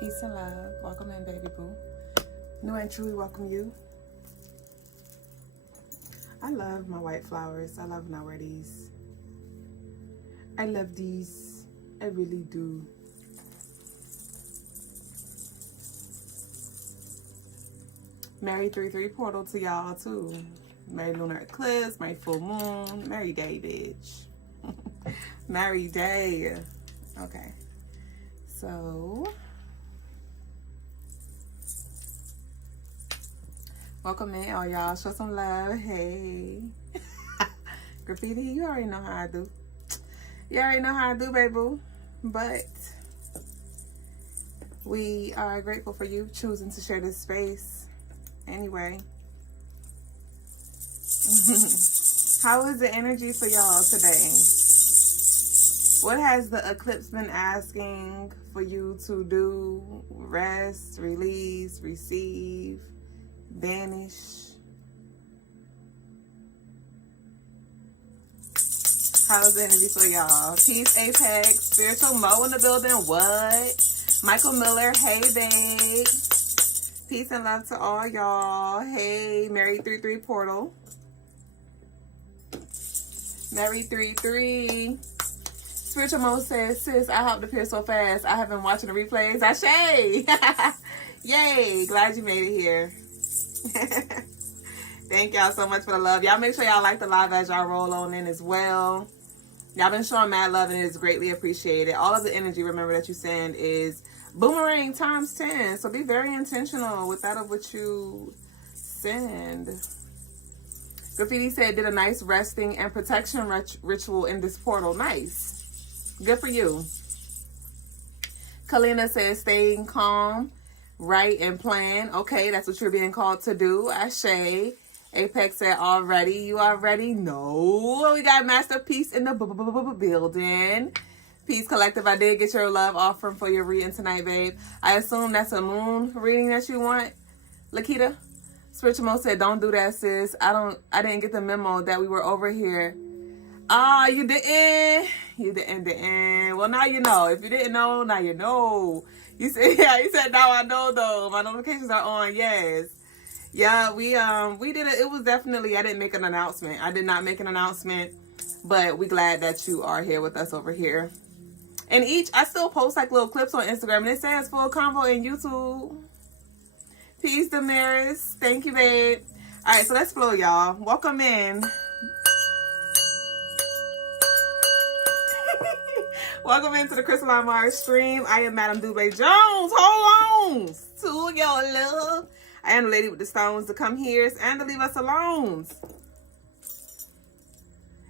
Peace and love. Welcome in, baby boo. New and truly welcome you. I love my white flowers. I love when I wear these. I love these. I really do. Merry 3-3 portal to y'all too. Merry lunar eclipse, Merry full moon, Merry day, bitch. Merry day. Okay. So, welcome in, all y'all. Show some love. Hey. Graffiti, you already know how I do. You already know how I do, baby. But we are grateful for you choosing to share this space. Anyway. How is the energy for y'all today? What has the eclipse been asking for you to do? Rest, release, receive, vanish. How's the energy for y'all? Peace, Apex, Spiritual Mo in the building. What? Michael Miller, hey, babe. Peace and love to all y'all. Hey, Merry 3-3 portal. Merry 3-3. Spiritual Mo says, sis, I hopped up here so fast. I have been watching the replays. Ashe! Yay! Glad you made it here. Thank y'all so much for the love. Y'all make sure y'all like the live as y'all roll on in as well. Y'all been showing mad love and it is greatly appreciated. All of the energy, remember, that you send is boomerang times 10. So be very intentional with that of what you send. Graffiti said, did a nice resting and protection ritual in this portal. Nice. Good for you. Kalina says, staying calm, right, and plan. Okay, that's what you're being called to do. Ashe. Apex said, already. You already know. We got Masterpiece in the building. Peace Collective. I did get your love offering for your reading tonight, babe. I assume that's a moon reading that you want, Lakita. Spiritual Mo said, don't do that, sis. I didn't get the memo that we were over here. Ah, you didn't? You didn't. Well, now you know. If you didn't know, now you know. You said, yeah, you said, now I know, though. My notifications are on, yes. Yeah, we did it. It was definitely, I didn't make an announcement. I did not make an announcement, but we're glad that you are here with us over here. And I still post like little clips on Instagram, and it says full combo in YouTube. Peace, Damaris. Thank you, babe. All right, so let's flow, y'all. Welcome in. Welcome into the Crystaline Mars stream. I am Madam Double Jones. Hold on to your love. I am the lady with the stones, to come here and to leave us alone.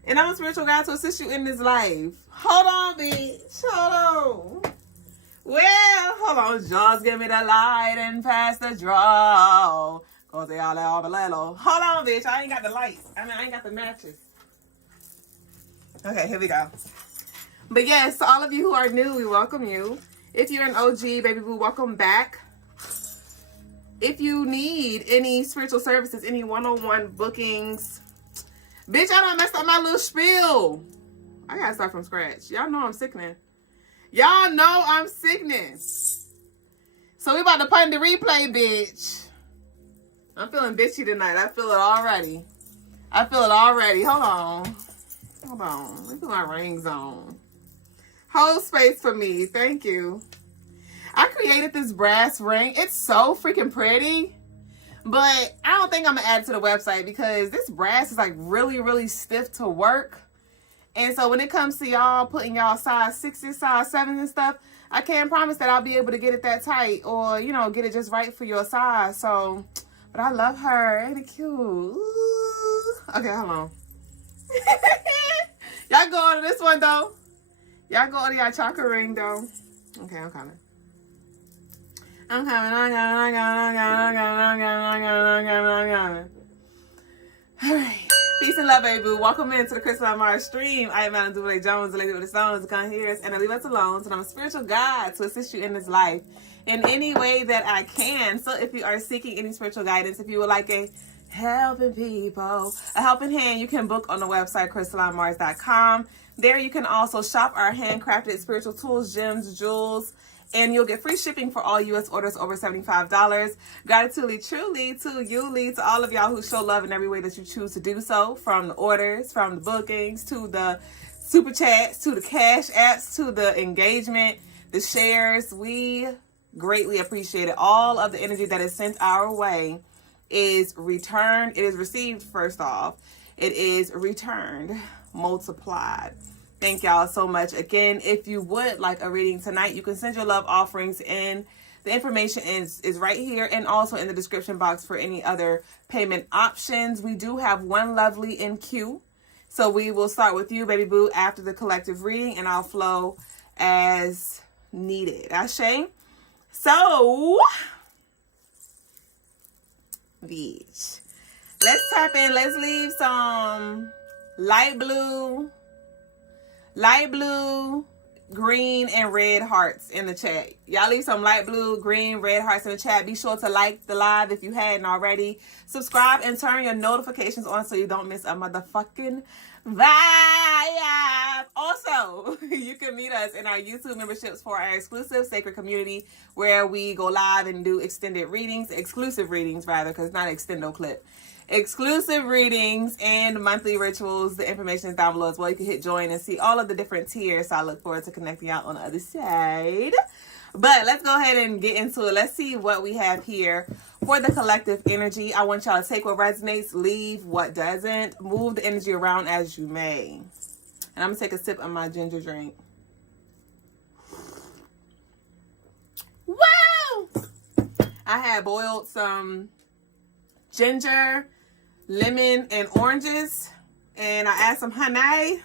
And I'm a spiritual guide to assist you in this life. Hold on, bitch. Hold on. Well, hold on. Jaws, give me the light and pass the draw. Cause they all little. Hold on, bitch. I ain't got the lights. I ain't got the matches. Okay, here we go. But yes, to all of you who are new, we welcome you. If you're an OG, baby boo, welcome back. If you need any spiritual services, any one-on-one bookings, bitch, I done messed up my little spiel. I gotta start from scratch. Y'all know I'm sickening. Y'all know I'm sickening. So we about to put in the replay, bitch. I'm feeling bitchy tonight. I feel it already. Hold on. Let me put my rings on. Hold space for me. Thank you. I created this brass ring. It's so freaking pretty. But I don't think I'm going to add it to the website because this brass is like really, really stiff to work. And so when it comes to y'all putting y'all size 6s, size 7s and stuff, I can't promise that I'll be able to get it that tight or, you know, get it just right for your size. So, but I love her. Ain't it cute? Ooh. Okay, hold on. Y'all go on to this one, though. Y'all go on to y'all chakra ring, though. Okay, I'm coming. I'm coming. All right. Peace and love, baby boo. Welcome into the Crystaline Mars stream. I am Madam Double Jones, the lady with the stones, to come here and to leave us alone. So I'm a spiritual guide to assist you in this life in any way that I can. So if you are seeking any spiritual guidance, if you would like a helping people, a helping hand, you can book on the website crystalinemars.com. There you can also shop our handcrafted spiritual tools, gems, jewels, And you'll get free shipping for all U.S. orders over $75. Gratitude truly to you, Lee, to all of y'all who show love in every way that you choose to do so, from the orders, from the bookings, to the super chats, to the cash apps, to the engagement, the shares. We greatly appreciate it. All of the energy that is sent our way is returned. It is received, first off. It is returned, multiplied. Thank y'all so much. Again, if you would like a reading tonight, you can send your love offerings in. The information is right here and also in the description box for any other payment options. We do have one lovely in queue. So we will start with you, baby boo, after the collective reading, and I'll flow as needed. Ashe? So, bitch. Let's tap in. Let's leave some light blue, green, and red hearts in the chat. Y'all leave some light blue, green, red hearts in the chat. Be sure to like the live if you hadn't already. Subscribe and turn your notifications on so you don't miss a motherfucking vibe. Also, you can meet us in our YouTube memberships for our exclusive sacred community where we go live and do extended readings, exclusive readings rather, because it's not an extendo clip. Exclusive readings and monthly rituals. The information is down below as well. You can hit join and see all of the different tiers. So I look forward to connecting out on the other side. But let's go ahead and get into it. Let's see what we have here for the collective energy. I want y'all to take what resonates, leave what doesn't. Move the energy around as you may. And I'm going to take a sip of my ginger drink. Woo! I had boiled some ginger, lemon, and oranges, and I add some honey,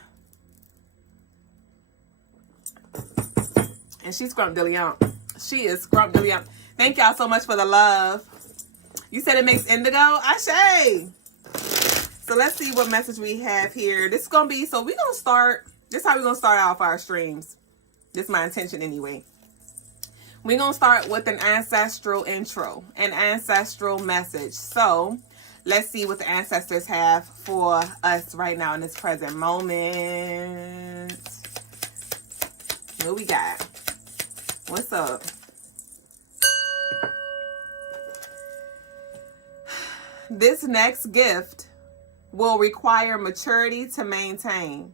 and she's scrumptious. She is scrumptious. Thank y'all so much for the love. You said it makes indigo? Ashe. So let's see what message we have here. This is gonna be, so we're gonna start, this is how we're gonna start off our streams. This is my intention anyway. We're going to start with an ancestral intro, an ancestral message. So let's see what the ancestors have for us right now in this present moment. What we got? What's up? This next gift will require maturity to maintain.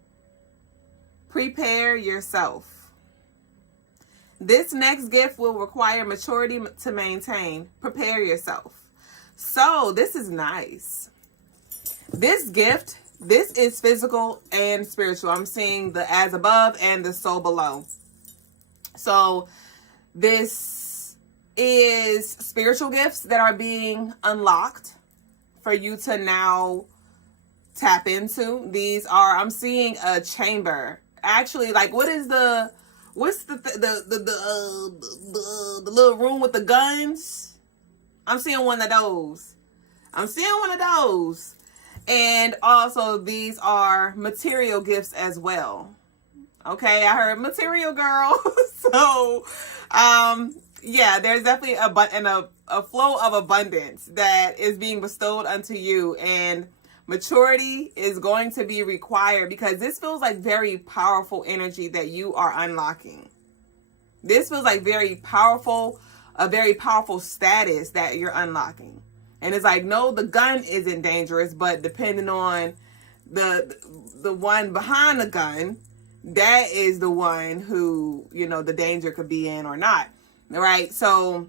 Prepare yourself. This next gift will require maturity to maintain. Prepare yourself. So this is nice. This gift, this is physical and spiritual. I'm seeing the as above and the so below. So this is spiritual gifts that are being unlocked for you to now tap into. These are, I'm seeing a chamber. Actually, like, what's the little room with the guns? I'm seeing one of those. And also these are material gifts as well. Okay, I heard material girl. So, yeah, there's definitely a flow of abundance that is being bestowed unto you, and maturity is going to be required because this feels like very powerful energy that you are unlocking. This feels like very powerful, a very powerful status that you're unlocking. And it's like, no, the gun isn't dangerous, but depending on the one behind the gun, that is the one who, you know, the danger could be in or not. Right? So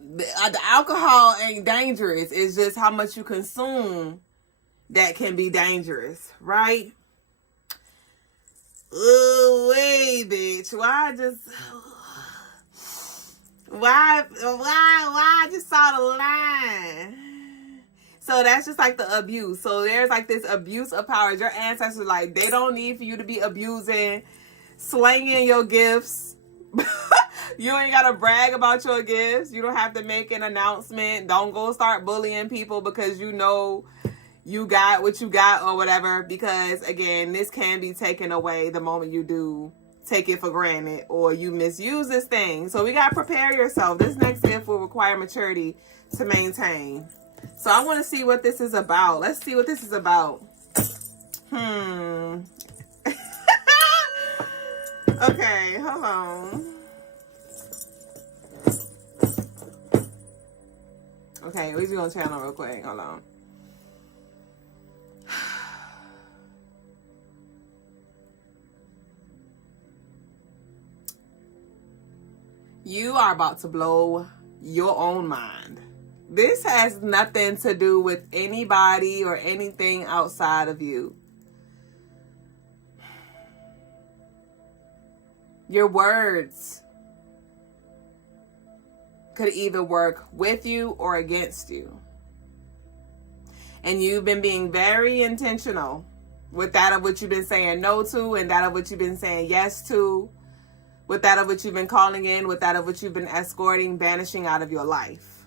the alcohol ain't dangerous. It's just how much you consume that can be dangerous, right? Oh, wait, bitch. Why I just saw the line? So that's just like the abuse. So there's like this abuse of power. Your ancestors, like, they don't need for you to be abusing, slanging your gifts. You ain't got to brag about your gifts. You don't have to make an announcement. Don't go start bullying people because you know you got what you got or whatever. Because, again, this can be taken away the moment you do take it for granted or you misuse this thing. So we got to prepare yourself. This next gift will require maturity to maintain. So I want to see what this is about. Let's see what this is about. Okay, hold on. Okay, we're just going to channel real quick. Hold on. You are about to blow your own mind. This has nothing to do with anybody or anything outside of you. Your words could either work with you or against you. And you've been being very intentional with that of what you've been saying no to, and that of what you've been saying yes to, with that of what you've been calling in, with that of what you've been escorting, banishing out of your life.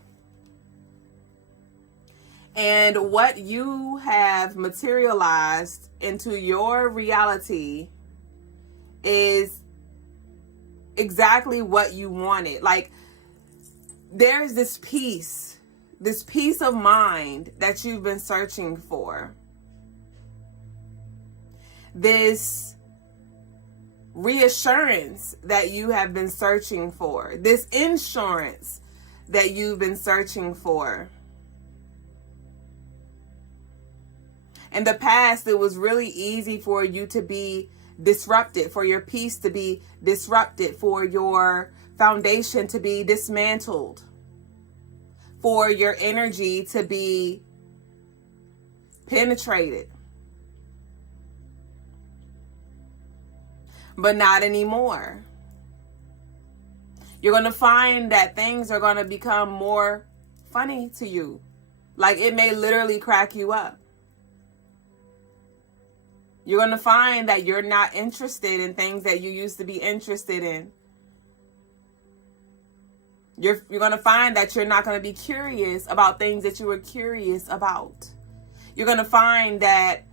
And what you have materialized into your reality is exactly what you wanted. Like, there's this peace of mind that you've been searching for. This reassurance that you have been searching for. This insurance that you've been searching for. In the past, it was really easy for you to be disrupted, for your peace to be disrupted, for your foundation to be dismantled, for your energy to be penetrated. But not anymore. You're going to find that things are going to become more funny to you. Like, it may literally crack you up. You're going to find that you're not interested in things that you used to be interested in. You're going to find that you're not going to be curious about things that you were curious about. You're going to find that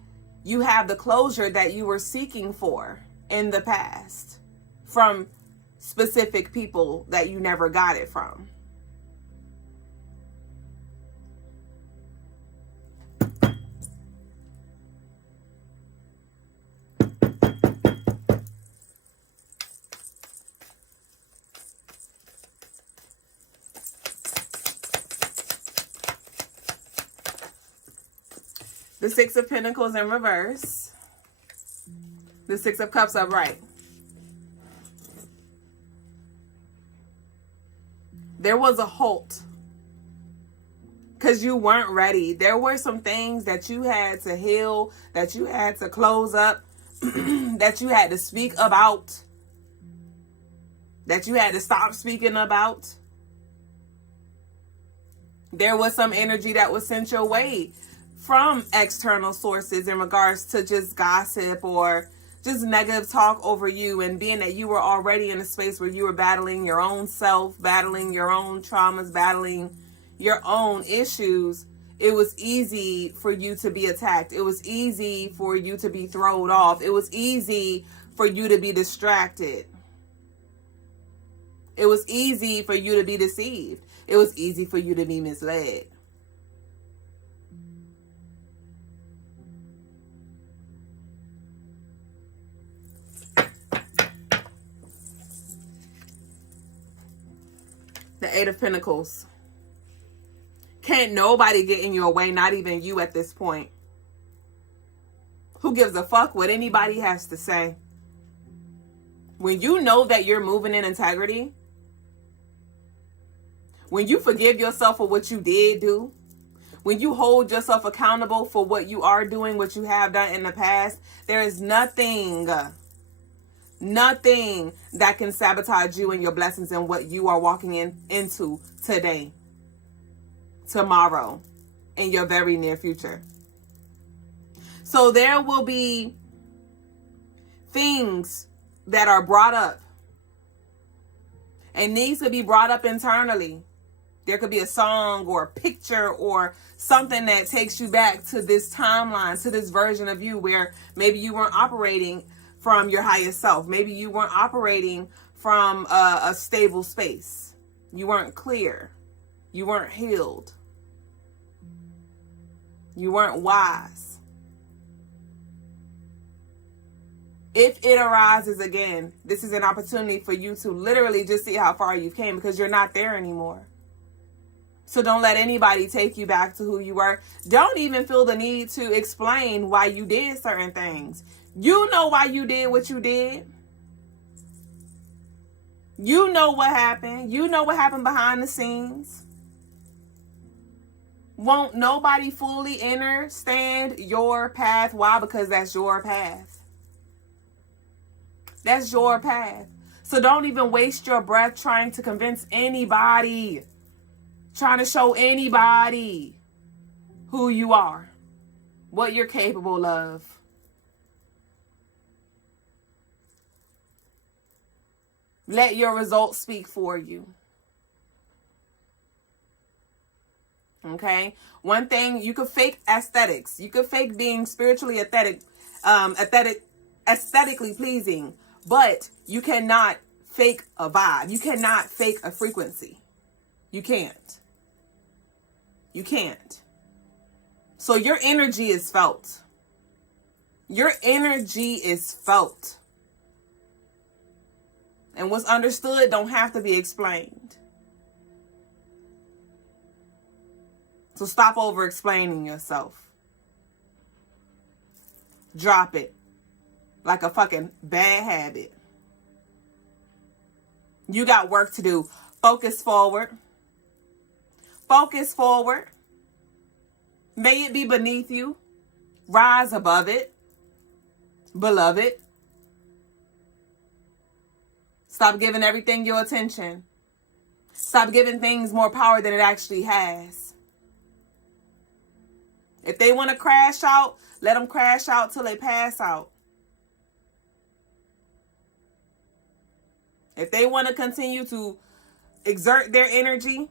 you have the closure that you were seeking for in the past from specific people that you never got it from. The Six of Pentacles in reverse. The Six of Cups upright. There was a halt because you weren't ready. There were some things that you had to heal, that you had to close up, that you had to speak about, that you had to stop speaking about. There was some energy that was sent your way from external sources in regards to just gossip or just negative talk over you, and being that you were already in a space where you were battling your own self, battling your own traumas, battling your own issues, it was easy for you to be attacked. It was easy for you to be thrown off. It was easy for you to be distracted. It was easy for you to be deceived. It was easy for you to be misled. The Eight of Pentacles. Can't nobody get in your way, not even you at this point. Who gives a fuck what anybody has to say? When you know that you're moving in integrity, when you forgive yourself for what you did do, when you hold yourself accountable for what you are doing, what you have done in the past, there is nothing that can sabotage you and your blessings and what you are walking into today, tomorrow, in your very near future. So there will be things that are brought up and needs to be brought up internally. There could be a song or a picture or something that takes you back to this timeline, to this version of you where maybe you weren't operating from your highest self. Maybe you weren't operating from a stable space. You weren't clear. You weren't healed. You weren't wise. If it arises again, this is an opportunity for you to literally just see how far you came, because you're not there anymore. So don't let anybody take you back to who you were. Don't even feel the need to explain why you did certain things. You know why you did what you did. You know what happened. You know what happened behind the scenes. Won't nobody fully understand your path. Why? Because that's your path. That's your path. So don't even waste your breath trying to convince anybody, trying to show anybody who you are, what you're capable of. Let your results speak for you. Okay? One thing, you could fake aesthetics. You could fake being spiritually aesthetically pleasing, but you cannot fake a vibe. You cannot fake a frequency. You can't. You can't. So your energy is felt. Your energy is felt. And what's understood don't have to be explained. So stop over explaining yourself. Drop it. Like a fucking bad habit. You got work to do. Focus forward. Focus forward. May it be beneath you. Rise above it. Beloved. Stop giving everything your attention. Stop giving things more power than it actually has. If they want to crash out, let them crash out till they pass out. If they want to continue to exert their energy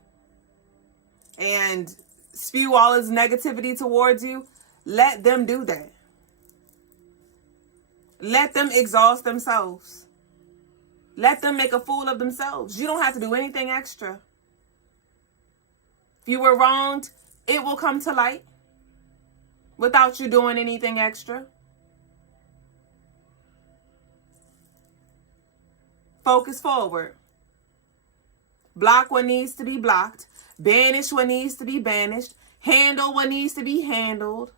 and spew all this negativity towards you, let them do that. Let them exhaust themselves. Let them make a fool of themselves. You don't have to do anything extra. If you were wronged, it will come to light without you doing anything extra. Focus forward. Block what needs to be blocked. Banish what needs to be banished. Handle what needs to be handled.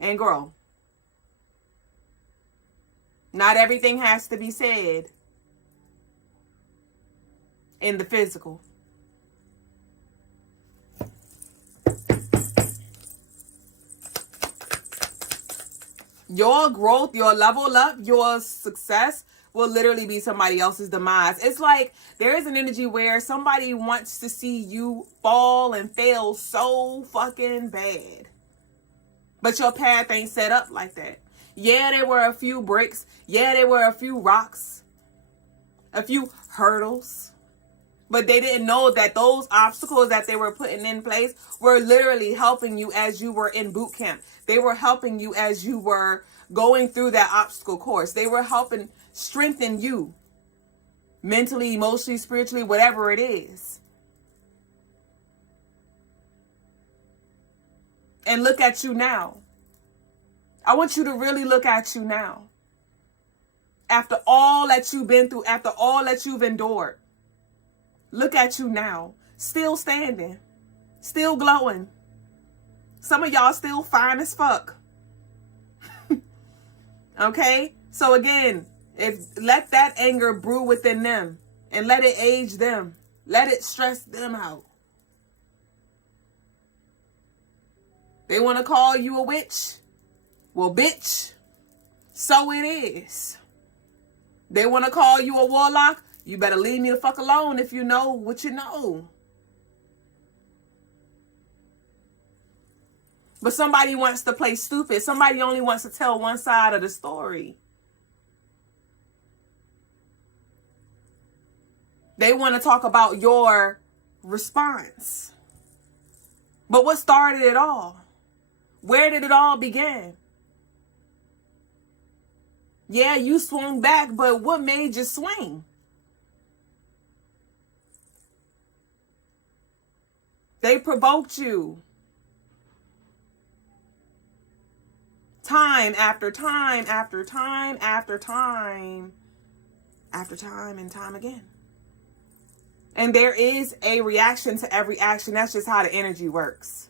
And grow. Not everything has to be said in the physical. Your growth, your level up, your success will literally be somebody else's demise. It's like there is an energy where somebody wants to see you fall and fail so fucking bad. But your path ain't set up like that. Yeah, there were a few bricks. Yeah, there were a few rocks. A few hurdles. But they didn't know that those obstacles that they were putting in place were literally helping you as you were in boot camp. They were helping you as you were going through that obstacle course. They were helping strengthen you mentally, emotionally, spiritually, whatever it is. And look at you now. I want you to really look at you now. After all that you've been through, after all that you've endured, look at you now. Still standing. Still glowing. Some of y'all still fine as fuck. Okay? So again, let that anger brew within them and let it age them. Let it stress them out. They want to call you a witch. Well, bitch, so it is. They want to call you a warlock. You better leave me the fuck alone if you know what you know. But somebody wants to play stupid. Somebody only wants to tell one side of the story. They want to talk about your response. But what started it all? Where did it all begin? Yeah, you swung back, but what made you swing? They provoked you. Time after time after time after time after time and time again. And there is a reaction to every action. That's just how the energy works.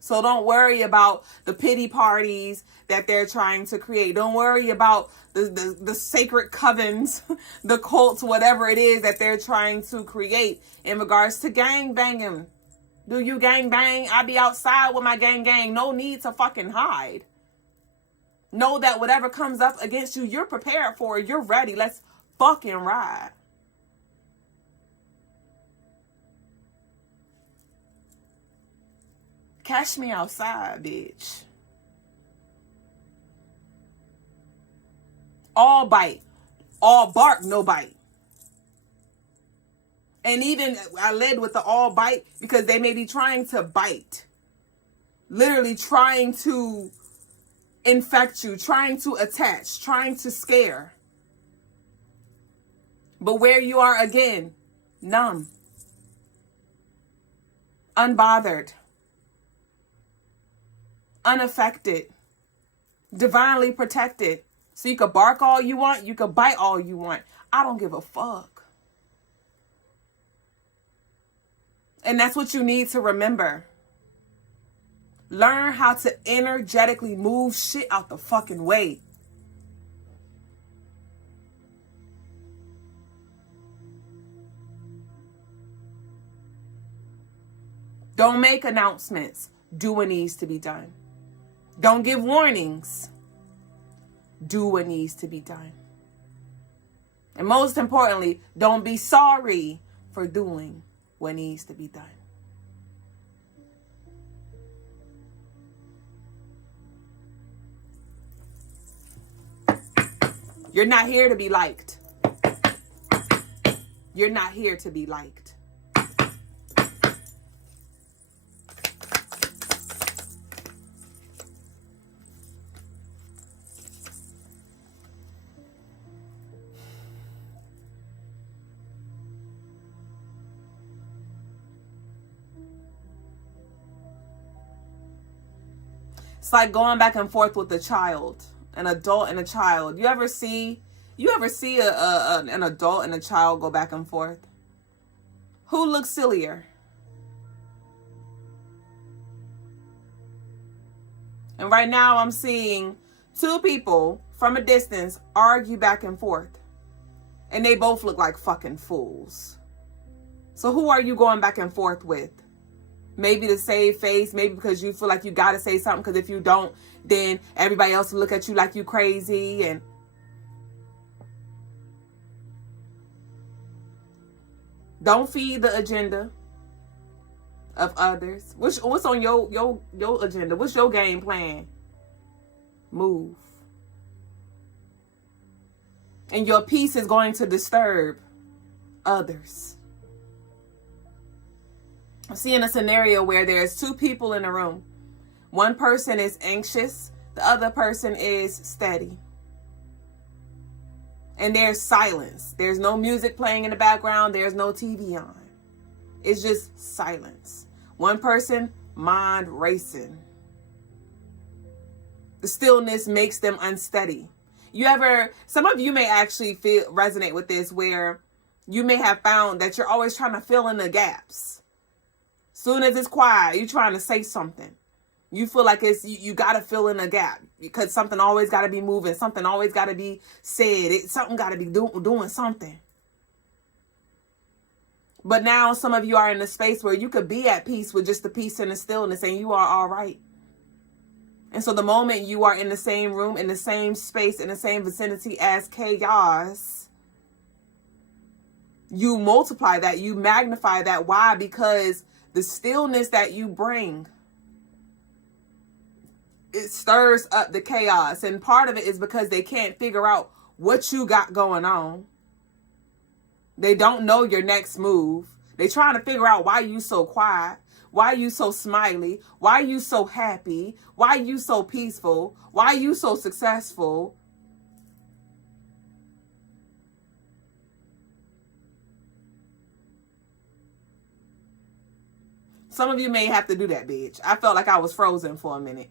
So don't worry about the pity parties that they're trying to create. Don't worry about the sacred covens, the cults, whatever it is that they're trying to create in regards to gang banging. Do you gang bang? I be outside with my gang. No need to fucking hide. Know that whatever comes up against you, you're prepared for it. You're ready. Let's fucking ride. Catch me outside, bitch. All bite. All bark, no bite. And even I led with the all bite because they may be trying to bite. Literally trying to infect you, trying to attach, trying to scare. But where you are, again, numb, unbothered, unaffected, divinely protected. So you could bark all you want, you could bite all you want. I don't give a fuck. And that's what you need to remember. Learn how to energetically move shit out the fucking way. Don't make announcements. Do what needs to be done. Don't give warnings. Do what needs to be done. And most importantly, don't be sorry for doing what needs to be done. You're not here to be liked. You're not here to be liked. It's like going back and forth with a child, an adult and a child. You ever see an adult and a child go back and forth? Who looks sillier? And right now I'm seeing two people from a distance argue back and forth. And they both look like fucking fools. So who are you going back and forth with? Maybe to save face, maybe because you feel like you gotta say something, because if you don't, then everybody else will look at you like you crazy. And don't feed the agenda of others. What's on your agenda? What's your game plan? Move. And your peace is going to disturb others. I'm seeing a scenario where there's two people in a room. One person is anxious. The other person is steady. And there's silence. There's no music playing in the background. There's no TV on. It's just silence. One person, mind racing. The stillness makes them unsteady. Some of you may actually resonate with this, where you may have found that you're always trying to fill in the gaps. Soon as it's quiet, you're trying to say something. You feel like you got to fill in a gap because something always got to be moving. Something always got to be said. Something got to be doing something. But now some of you are in a space where you could be at peace with just the peace and the stillness, and you are all right. And so the moment you are in the same room, in the same space, in the same vicinity as chaos, you multiply that, you magnify that. Why? Because the stillness that you bring, it stirs up the chaos. And part of it is because they can't figure out what you got going on. They don't know your next move. They're trying to figure out why you so quiet, why you so smiley, why you so happy, why you so peaceful, why you so successful. Some of you may have to do that, bitch. I felt like I was frozen for a minute.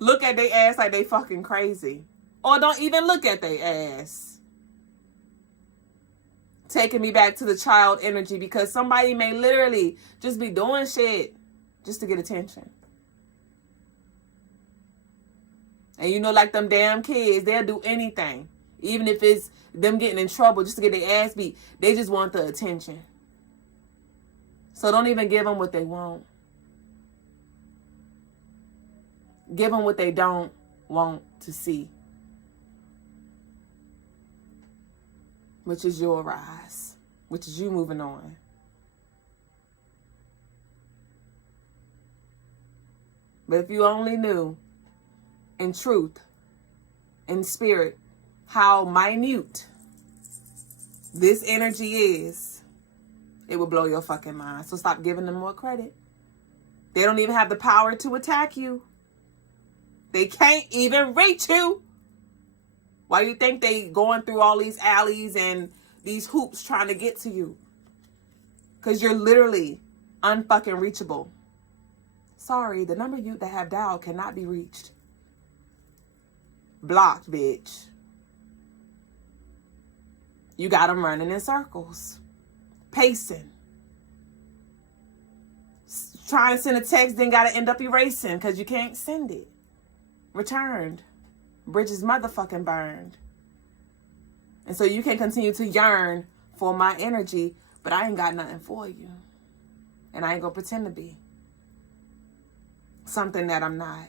Look at their ass like they fucking crazy. Or don't even look at their ass. taking me back to the child energy, because somebody may literally just be doing shit just to get attention. And you know, like them damn kids, they'll do anything. Even if it's them getting in trouble just to get their ass beat. They just want the attention. So don't even give them what they want. Give them what they don't want to see. Which is your rise. Which is you moving on. But if you only knew, in truth, in spirit, how minute this energy is, it will blow your fucking mind. So stop giving them more credit. They don't even have the power to attack you. They can't even reach you. Why do you think they going through all these alleys and these hoops trying to get to you? Because you're literally unfucking reachable. Sorry, the number you that have dialed cannot be reached. Blocked, bitch. You got them running in circles. Pacing. Trying to send a text, then got to end up erasing because you can't send it. Returned. Bridges motherfucking burned. And so you can continue to yearn for my energy, but I ain't got nothing for you. And I ain't gonna pretend to be something that I'm not.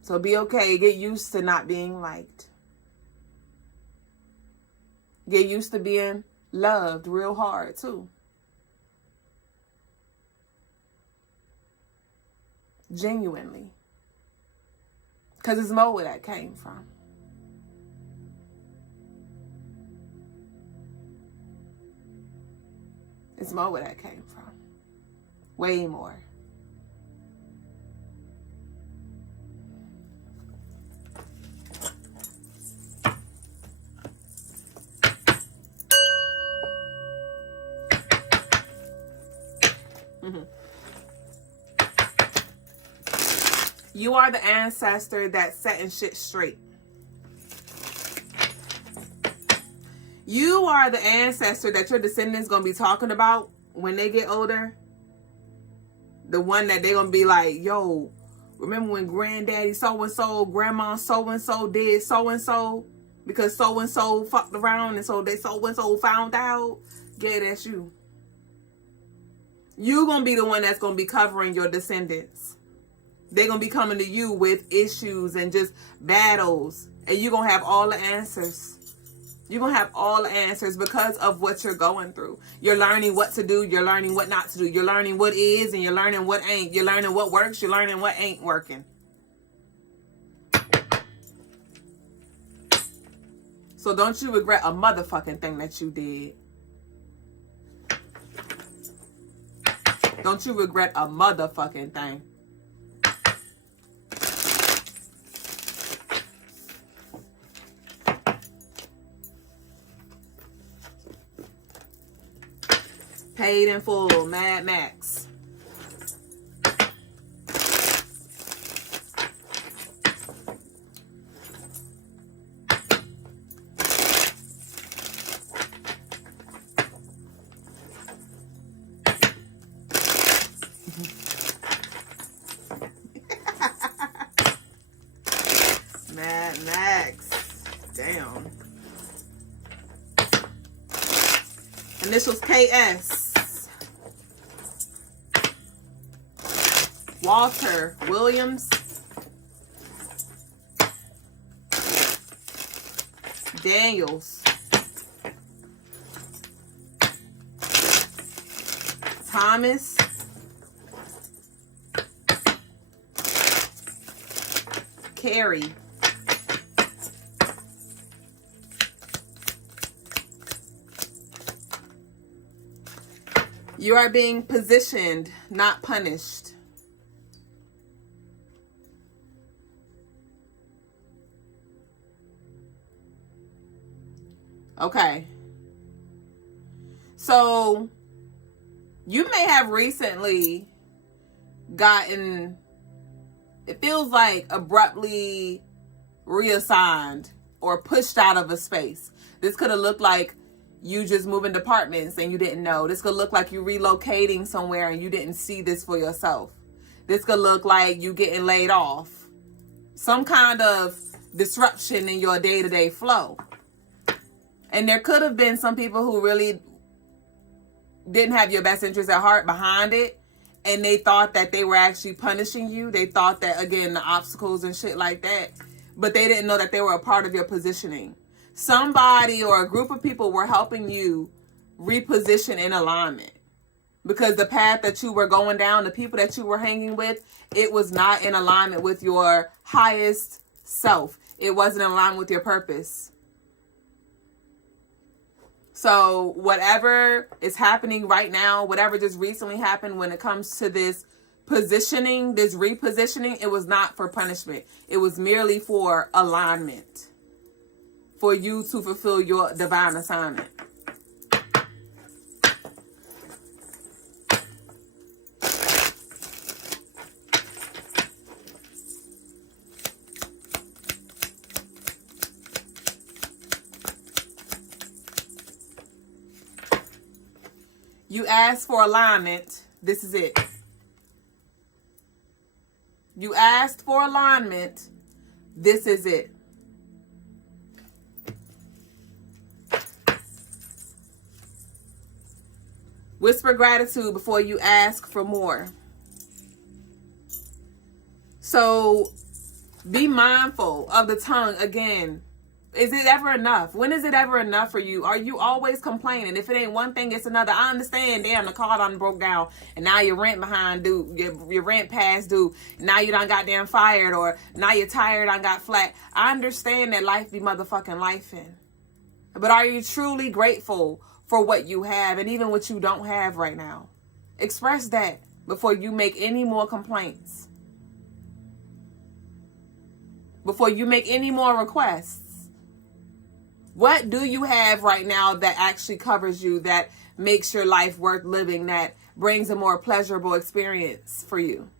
So be okay. Get used to not being liked. Get used to being loved real hard too. Genuinely. Because it's more where that came from. It's more where that came from. Way more. You are the ancestor that's setting shit straight. You are the ancestor that your descendants gonna be talking about when they get older. The one that they gonna be like, yo, remember when granddaddy so-and-so, grandma so-and-so did so-and-so because so-and-so fucked around and so they so-and-so found out? Yeah, that's you. You gonna be the one that's gonna be covering your descendants. They're going to be coming to you with issues and just battles. And you're going to have all the answers. You're going to have all the answers because of what you're going through. You're learning what to do. You're learning what not to do. You're learning what is and you're learning what ain't. You're learning what works. You're learning what ain't working. So don't you regret a motherfucking thing that you did. Don't you regret a motherfucking thing. Paid in full, Mad Max. Mad Max. Damn. Initials KS. Walter Williams. Daniels. Thomas. Carrie. You are being positioned, not punished. Okay. So, you may have recently gotten It feels like abruptly reassigned or pushed out of a space. This could have looked like you just moving departments and you didn't know. This could look like you relocating somewhere and you didn't see this for yourself. This could look like you getting laid off. Some kind of disruption in your day-to-day flow. And there could have been some people who really didn't have your best interest at heart behind it. And they thought that they were actually punishing you. They thought that, again, the obstacles and shit like that. But they didn't know that they were a part of your positioning. Somebody or a group of people were helping you reposition in alignment. Because the path that you were going down, the people that you were hanging with, it was not in alignment with your highest self. It wasn't in alignment with your purpose. So whatever is happening right now, whatever just recently happened when it comes to this positioning, this repositioning, it was not for punishment. It was merely for alignment. For you to fulfill your divine assignment. You asked for alignment. This is it. You asked for alignment. This is it. Whisper gratitude before you ask for more. So be mindful of the tongue again. Is it ever enough? When is it ever enough for you? Are you always complaining? If it ain't one thing, it's another. I understand. Damn, the car done broke down. And now your rent behind due. Your rent past due. Now you done got damn fired. Or now you're tired and got flat. I understand that life be motherfucking lifing. But are you truly grateful for what you have and even what you don't have right now? Express that before you make any more complaints. Before you make any more requests. What do you have right now that actually covers you, that makes your life worth living, that brings a more pleasurable experience for you?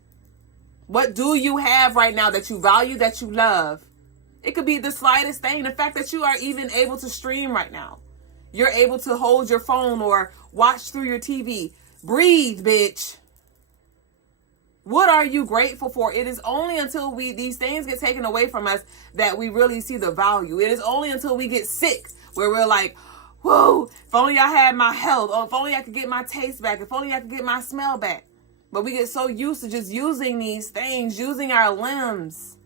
What do you have right now that you value, that you love? It could be the slightest thing. The fact that you are even able to stream right now. You're able to hold your phone or watch through your TV. Breathe, bitch. What are you grateful for? It is only until these things get taken away from us that we really see the value. It is only until we get sick where we're like, whoa, if only I had my health. Or if only I could get my taste back. If only I could get my smell back. But we get so used to just using these things, using our limbs,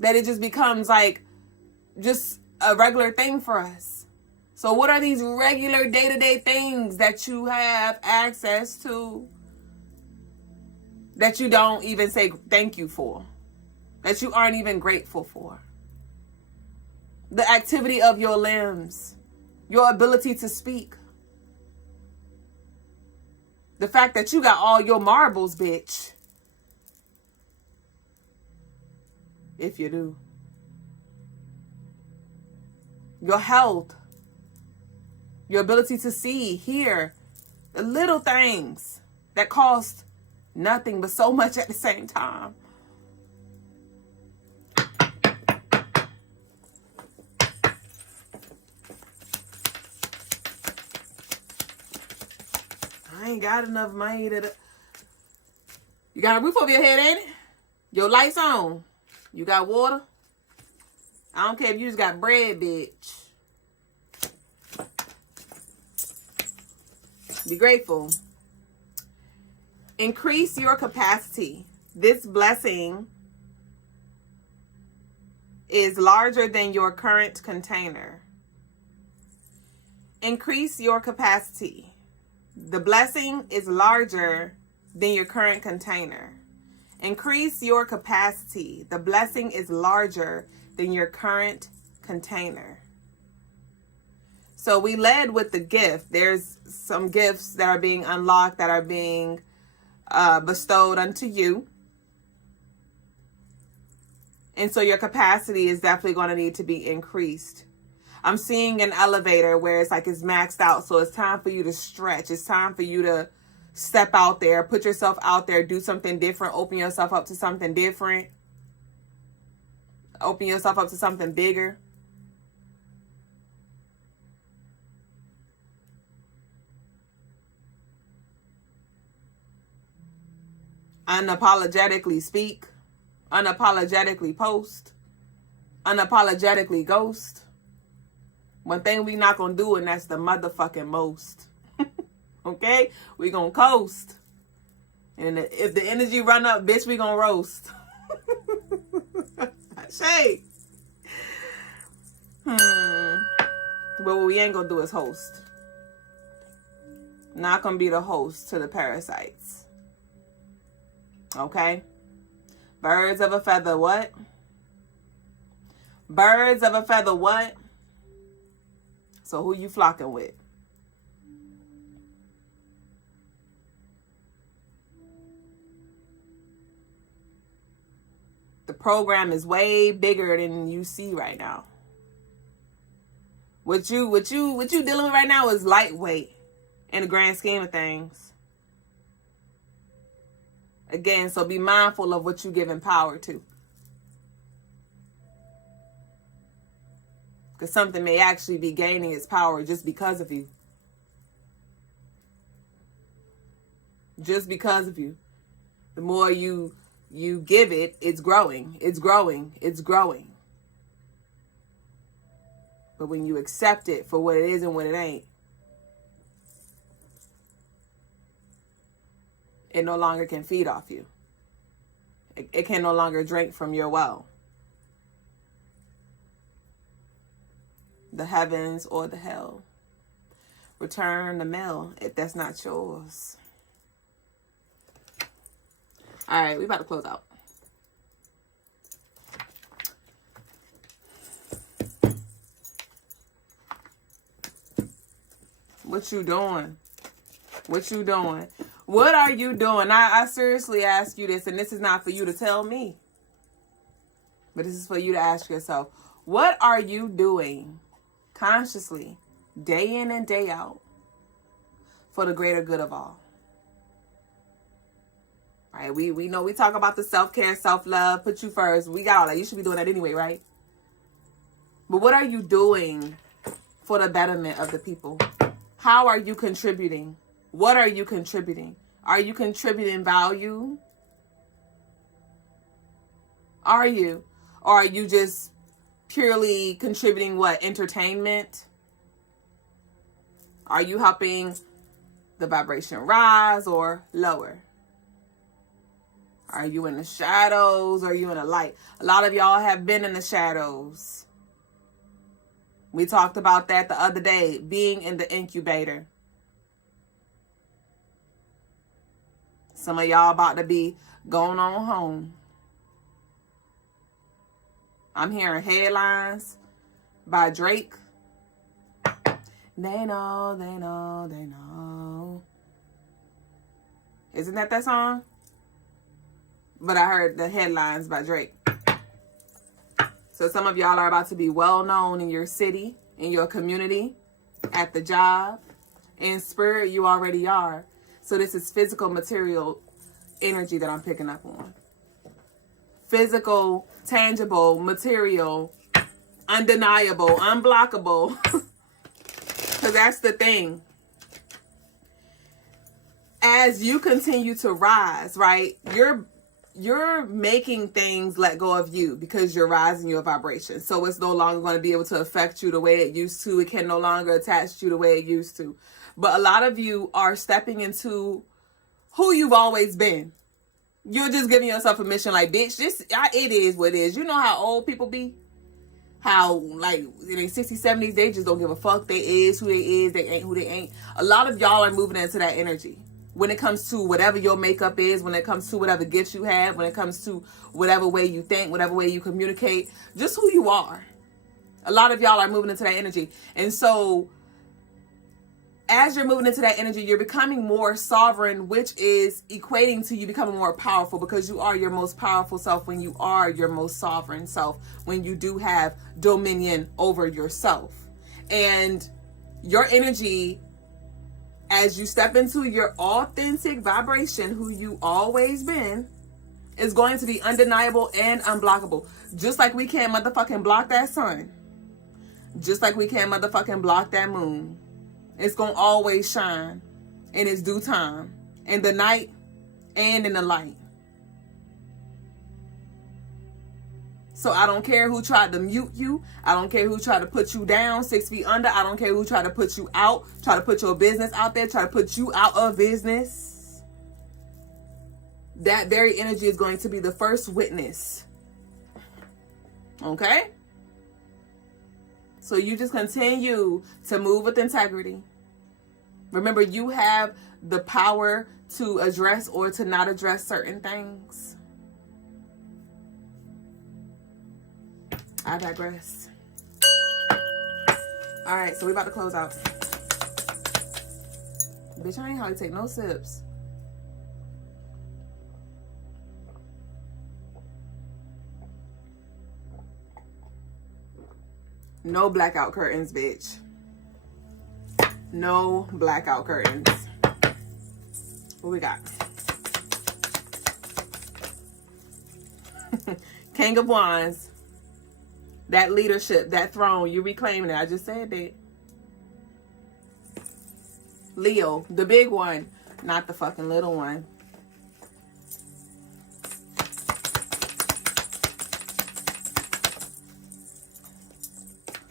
that it just becomes like just a regular thing for us. So what are these regular day-to-day things that you have access to that you don't even say thank you for? That you aren't even grateful for? The activity of your limbs, your ability to speak. The fact that you got all your marbles, bitch. If you do. Your health. Your ability to see, hear. The little things that cost nothing but so much at the same time. I ain't got enough money to... You got a roof over your head, ain't it? Your lights on. You got water. I don't care if you just got bread, bitch. Be grateful. Increase your capacity. This blessing is larger than your current container. Increase your capacity. The blessing is larger than your current container. Increase your capacity. The blessing is larger than your current container. So we led with the gift. There's some gifts that are being unlocked, that are being bestowed unto you. And so your capacity is definitely going to need to be increased. I'm seeing an elevator where it's like it's maxed out. So it's time for you to stretch. It's time for you to step out there, put yourself out there, do something different, open yourself up to something different, open yourself up to something bigger. Unapologetically speak, unapologetically post, unapologetically ghost. One thing we not gonna do, and that's the motherfucking most. Okay? We gonna coast. And if the energy run up, bitch, we gonna roast. Shade. But what we ain't gonna do is host. Not gonna be the host to the parasites. Okay? Birds of a feather, what? Birds of a feather, what? So who you flocking with? The program is way bigger than you see right now. What you dealing with right now is lightweight in the grand scheme of things. Again, so be mindful of what you giving power to. Because something may actually be gaining its power just because of you. Just because of you. The more you give it, it's growing. It's growing. It's growing. But when you accept it for what it is and what it ain't, it no longer can feed off you. It can no longer drink from your well. The heavens or the hell. Return the mail if that's not yours. All right, we about to close out. What you doing? What you doing? What are you doing? I seriously ask you this, and this is not for you to tell me, but this is for you to ask yourself. What are you doing consciously, day in and day out, for the greater good of all? Right? We know we talk about the self-care, self-love, put you first. We got all that. You should be doing that anyway, right? But what are you doing for the betterment of the people? How are you contributing? What are you contributing? Are you contributing value? Are you? Or are you just purely contributing what? Entertainment? Are you helping the vibration rise or lower? Are you in the shadows or are you in the light? A lot of y'all have been in the shadows. We talked about that the other day, being in the incubator. Some of y'all about to be going on home. I'm hearing headlines by Drake. They know, they know, they know. Isn't that song? But I heard the headlines by Drake. So some of y'all are about to be well known in your city, in your community, at the job. In spirit, you already are. So this is physical, material energy that I'm picking up on. Physical, tangible, material, undeniable, unblockable. Because that's the thing. As you continue to rise, right, you're making things let go of you because you're rising your vibration. So it's no longer going to be able to affect you the way it used to. It can no longer attach to you the way it used to. But a lot of you are stepping into who you've always been. You're just giving yourself permission like, bitch, it is what it is. You know how old people be? How, like, in their 60s, 70s, they just don't give a fuck. They is who they is. They ain't who they ain't. A lot of y'all are moving into that energy. When it comes to whatever your makeup is, when it comes to whatever gifts you have, when it comes to whatever way you think, whatever way you communicate, just who you are. A lot of y'all are moving into that energy. And so as you're moving into that energy, you're becoming more sovereign, which is equating to you becoming more powerful, because you are your most powerful self when you are your most sovereign self, when you do have dominion over yourself. And your energy, as you step into your authentic vibration, who you always been, is going to be undeniable and unblockable. Just like we can't motherfucking block that sun. Just like we can't motherfucking block that moon. It's going to always shine in its due time. In the night and in the light. So I don't care who tried to mute you. I don't care who tried to put you down 6 feet under. I don't care who tried to put you out. Try to put your business out there. Try to put you out of business. That very energy is going to be the first witness. Okay? So you just continue to move with integrity. Remember, you have the power to address or to not address certain things. I digress. All right, so we about to close out. Bitch, I ain't hardly take no sips. No blackout curtains, bitch. No blackout curtains. What we got? King of Wands. That leadership, that throne, you reclaiming it. I just said that. Leo, the big one, not the fucking little one.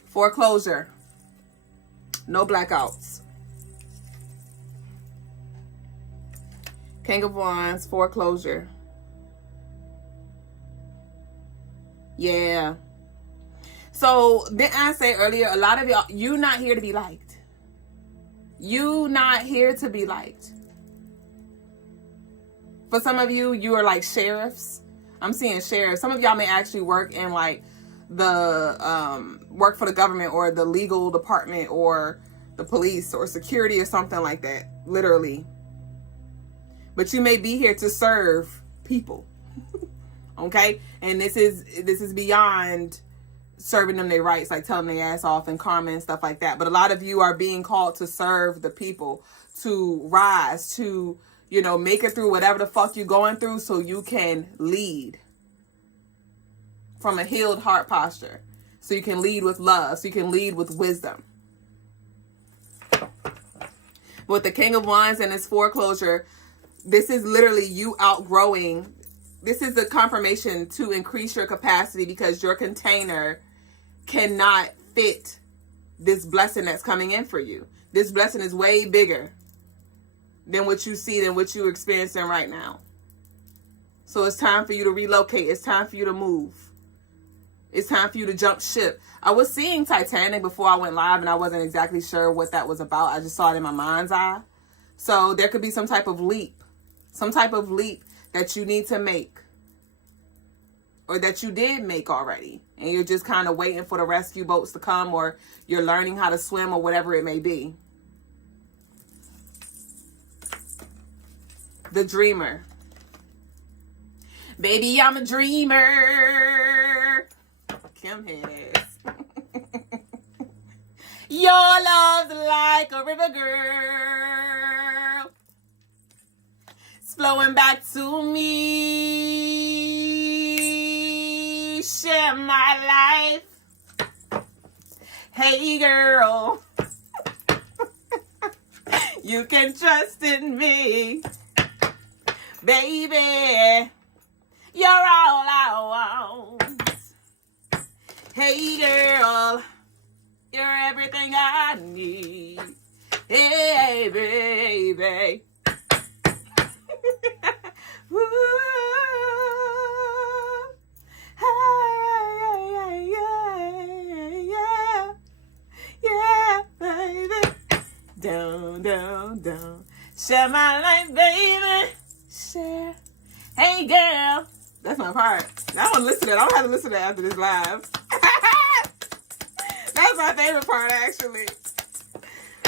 Foreclosure. No blackouts. King of Wands, foreclosure. Yeah. So, didn't I say earlier, a lot of y'all, you not here to be liked. You not here to be liked. For some of you, you are like sheriffs. I'm seeing sheriffs. Some of y'all may actually work in like the, work for the government or the legal department or the police or security or something like that. Literally. But you may be here to serve people. Okay? And this is beyond serving them their rights, like telling their ass off and karma and stuff like that. But a lot of you are being called to serve the people, to rise, to, you know, make it through whatever the fuck you're going through so you can lead from a healed heart posture. So you can lead with love, so you can lead with wisdom. With the King of Wands and his foreclosure, this is literally you outgrowing. This is a confirmation to increase your capacity because your container cannot fit this blessing that's coming in for you. This blessing is way bigger than what you see, than what you're experiencing right now. So it's time for you to relocate. It's time for you to move. It's time for you to jump ship. I was seeing Titanic before I went live and I wasn't exactly sure what that was about. I just saw it in my mind's eye. So there could be some type of leap that you need to make. Or that you did make already. And you're just kind of waiting for the rescue boats to come, or you're learning how to swim, or whatever it may be. The dreamer. Baby, I'm a dreamer. Kim Hess. Your love's like a river, girl. It's flowing back to me. Share my life. Hey, girl. You can trust in me. Baby, you're all I want. Hey, girl. You're everything I need. Hey, baby. Woo. Yeah, baby. Down, down, down. Share my life, baby. Share. Hey, girl. That's my part. I don't listen to that. I don't have to listen to that after this live. That's my favorite part, actually.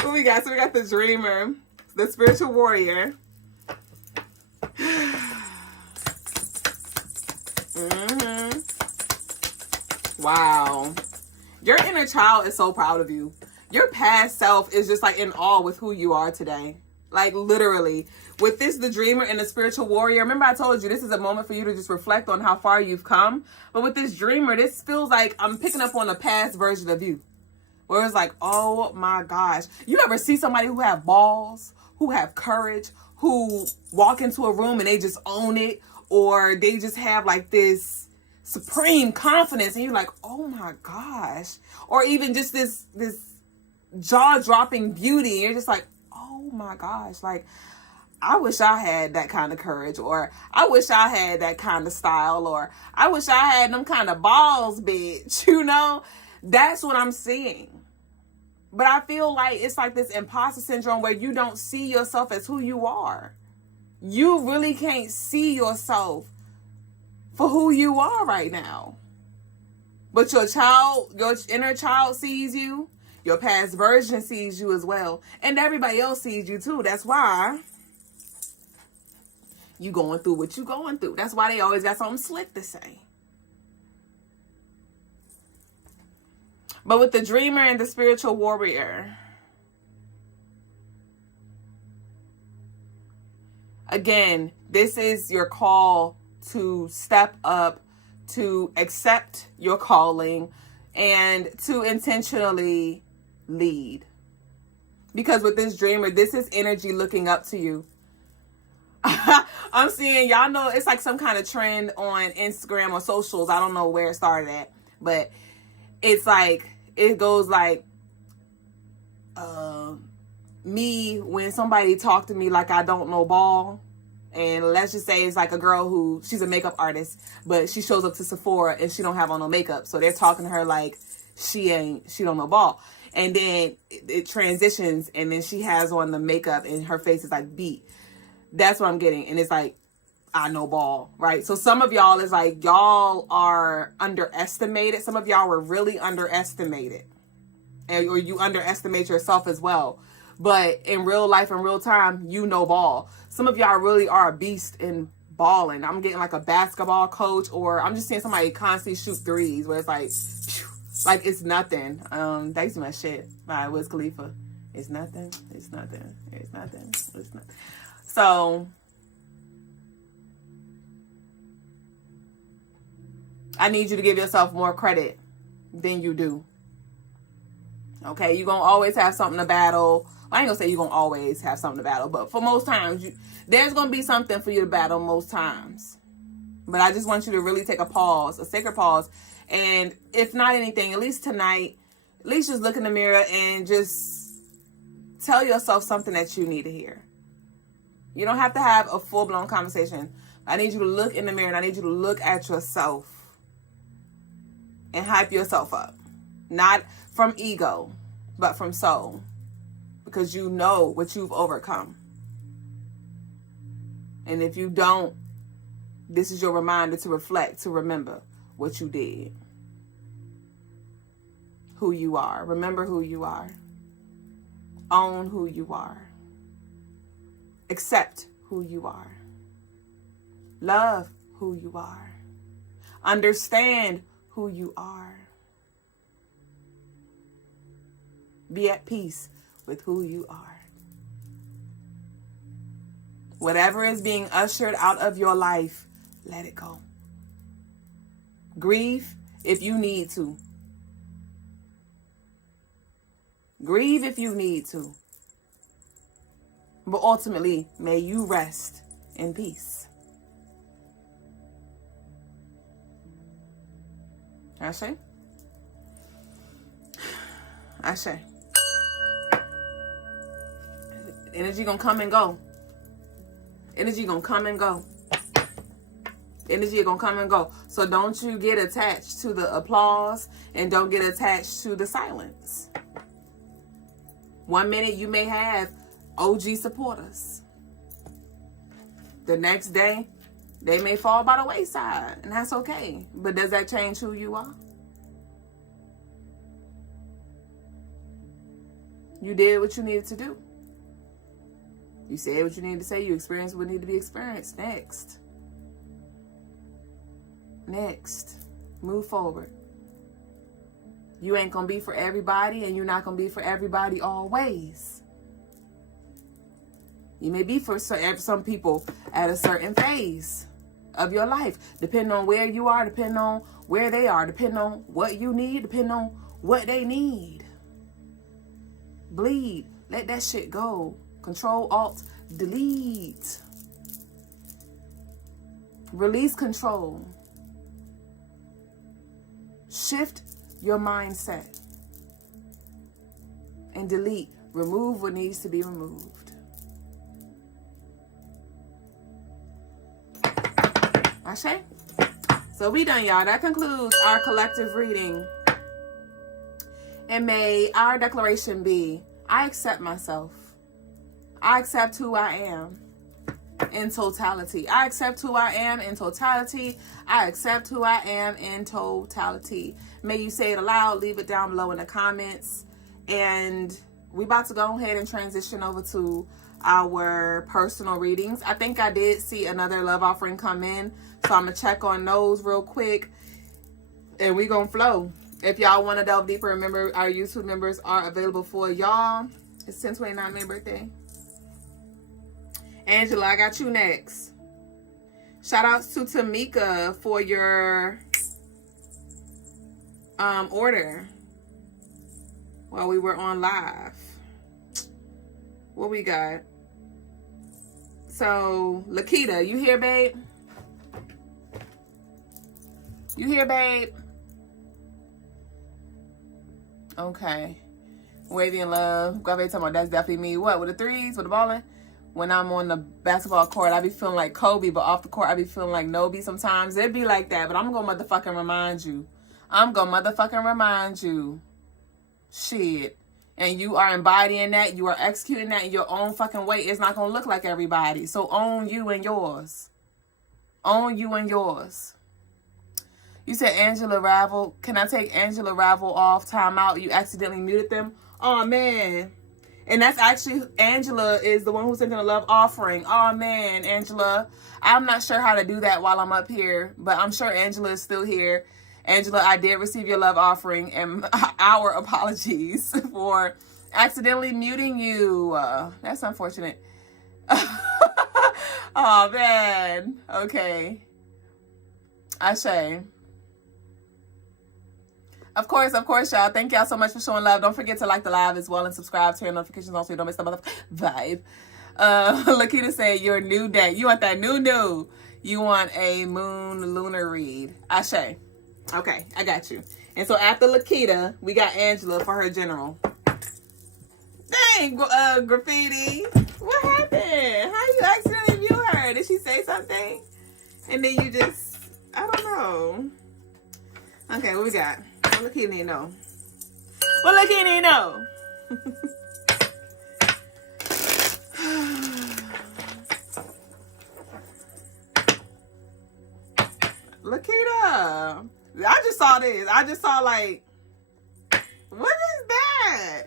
What we got? So we got the dreamer, the spiritual warrior. Wow. Your inner child is so proud of you. Your past self is just like in awe with who you are today. Like literally. With this, the dreamer and the spiritual warrior, remember I told you this is a moment for you to just reflect on how far you've come. But with this dreamer, this feels like I'm picking up on a past version of you. Where it's like, oh my gosh. You ever see somebody who have balls, who have courage, who walk into a room and they just own it, or they just have like this supreme confidence and you're like, oh my gosh. Or even just this jaw-dropping beauty and you're just like, oh my gosh. Like, I wish I had that kind of courage, or I wish I had that kind of style, or I wish I had them kind of balls, bitch, you know? That's what I'm seeing. But I feel like it's like this imposter syndrome where you don't see yourself as who you are. You really can't see yourself for who you are right now. But your inner child sees you. Your past version sees you as well. And everybody else sees you too. That's why you going through what you going through. That's why they always got something slick to say. But with the dreamer and the spiritual warrior, again, this is your call to step up, to accept your calling, and to intentionally lead. Because with this dreamer, this is energy looking up to you. I'm seeing, y'all know, it's like some kind of trend on Instagram or socials. I don't know where it started at, but it's like, it goes like, me, when somebody talk to me like I don't know ball, and let's just say it's like a girl who, she's a makeup artist, but she shows up to Sephora and she don't have on no makeup. So they're talking to her like she don't know ball. And then it transitions and then she has on the makeup and her face is like beat. That's what I'm getting. And it's like, I know ball, right? So some of y'all is like, y'all are underestimated. Some of y'all were really underestimated. Or you underestimate yourself as well. But in real life, in real time, you know ball. Some of y'all really are a beast in balling. I'm getting like a basketball coach, or I'm just seeing somebody constantly shoot threes where it's like, phew, like it's nothing. Thanks to my shit by Wiz Khalifa. It's nothing. It's nothing. It's nothing. It's nothing. So I need you to give yourself more credit than you do. Okay, you're going to always have something to battle. I ain't going to say you're going to always have something to battle, but for most times, there's going to be something for you to battle most times. But I just want you to really take a pause, a sacred pause. And if not anything, at least tonight, at least just look in the mirror and just tell yourself something that you need to hear. You don't have to have a full-blown conversation. I need you to look in the mirror and I need you to look at yourself and hype yourself up. Not from ego, but from soul. Because you know what you've overcome. And if you don't, this is your reminder to reflect, to remember what you did. Who you are. Remember who you are. Own who you are. Accept who you are. Love who you are. Understand who you are. Be at peace with who you are. Whatever is being ushered out of your life, let it go. Grieve if you need to. Grieve if you need to. But ultimately, may you rest in peace. Ashe? Ashe. Energy gonna come and go. Energy gonna come and go. Energy gonna come and go. So don't you get attached to the applause and don't get attached to the silence. 1 minute you may have OG supporters. The next day, they may fall by the wayside, and that's okay. But does that change who you are? You did what you needed to do. You said what you needed to say. You experienced what needed to be experienced. Next. Next. Move forward. You ain't going to be for everybody, and you're not going to be for everybody always. You may be for some people at a certain phase of your life, depending on where you are, depending on where they are, depending on what you need, depending on what they need. Bleed. Let that shit go. Control, Alt, delete. Release control. Shift your mindset. And delete. Remove what needs to be removed. Ashe? So we done, y'all. That concludes our collective reading. And may our declaration be, I accept myself. I accept who I am in totality. I accept who I am in totality. I accept who I am in totality. May you say it aloud. Leave it down below in the comments. And we about to go ahead and transition over to our personal readings. I think I did see another love offering come in. So I'm going to check on those real quick. And we going to flow. If y'all want to delve deeper, remember our YouTube members are available for y'all. It's 10/29 May birthday. Angela, I got you next. Shout outs to Tamika for your order while we were on live. What we got? So, Lakita, you here, babe? You here, babe? Okay. Wavy in love. Guave talking about that's definitely me. What, with the threes, with the balling? When I'm on the basketball court, I be feeling like Kobe, but off the court, I be feeling like Nobi sometimes. It be like that, but I'm gonna motherfucking remind you. I'm gonna motherfucking remind you. Shit. And you are embodying that. You are executing that in your own fucking way. It's not gonna look like everybody. So own you and yours. Own you and yours. You said Angela Ravel. Can I take Angela Ravel off timeout? You accidentally muted them. Oh, man. And that's actually, Angela is the one who sent in a love offering. Oh, man, Angela. I'm not sure how to do that while I'm up here, but I'm sure Angela is still here. Angela, I did receive your love offering, and our apologies for accidentally muting you. That's unfortunate. Oh, man. Okay. Ashe. Of course, y'all. Thank y'all so much for showing love. Don't forget to like the live as well and subscribe to your notifications on so you don't miss the motherfucking vibe. Lakita said, your new day. You want that new. You want a moon lunar read. Ashe. Okay, I got you. And so after Lakita, we got Angela for her general. Dang, Graffiti. What happened? How you accidentally mute her? Did she say something? And then you just, I don't know. Okay, what we got? What Lakita need to know? What Lakita need to know? Lakita, I just saw this. I just saw like, what is that?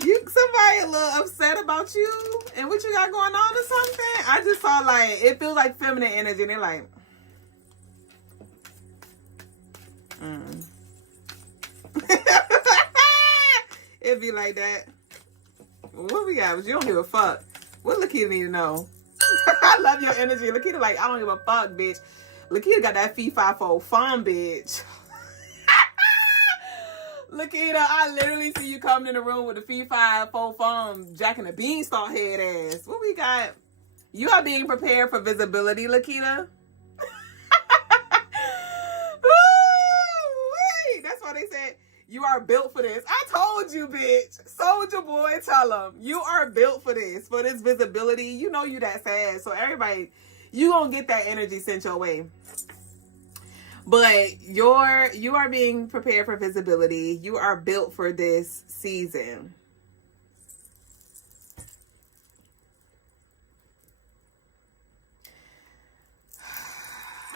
Somebody a little upset about you and what you got going on or something? I just saw like, it feels like feminine energy and they're like, It'd be like that. What we got? But you don't give a fuck. What Lakita need to know? I love your energy. Lakita like, I don't give a fuck, bitch. Lakita got that fee-fi-fo fun, bitch. Lakita, I literally see you coming in the room with the fee-fi-fo fun, Jack and the Beanstalk head ass. What we got? You are being prepared for visibility, Lakita. Wait, that's why they said you are built for this. I told you, bitch. Soldier boy, tell them. You are built for this visibility. You know you that fast. So everybody, you gonna get that energy sent your way. But you are being prepared for visibility. You are built for this season.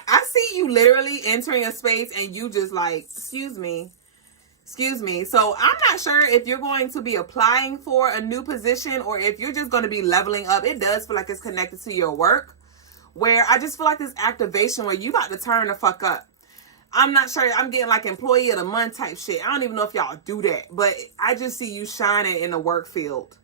I see you literally entering a space and you just like, excuse me. So I'm not sure if you're going to be applying for a new position or if you're just going to be leveling up. It does feel like it's connected to your work, where I just feel like this activation where you about to turn the fuck up. I'm not sure. I'm getting like employee of the month type shit. I don't even know if y'all do that, but I just see you shining in the work field.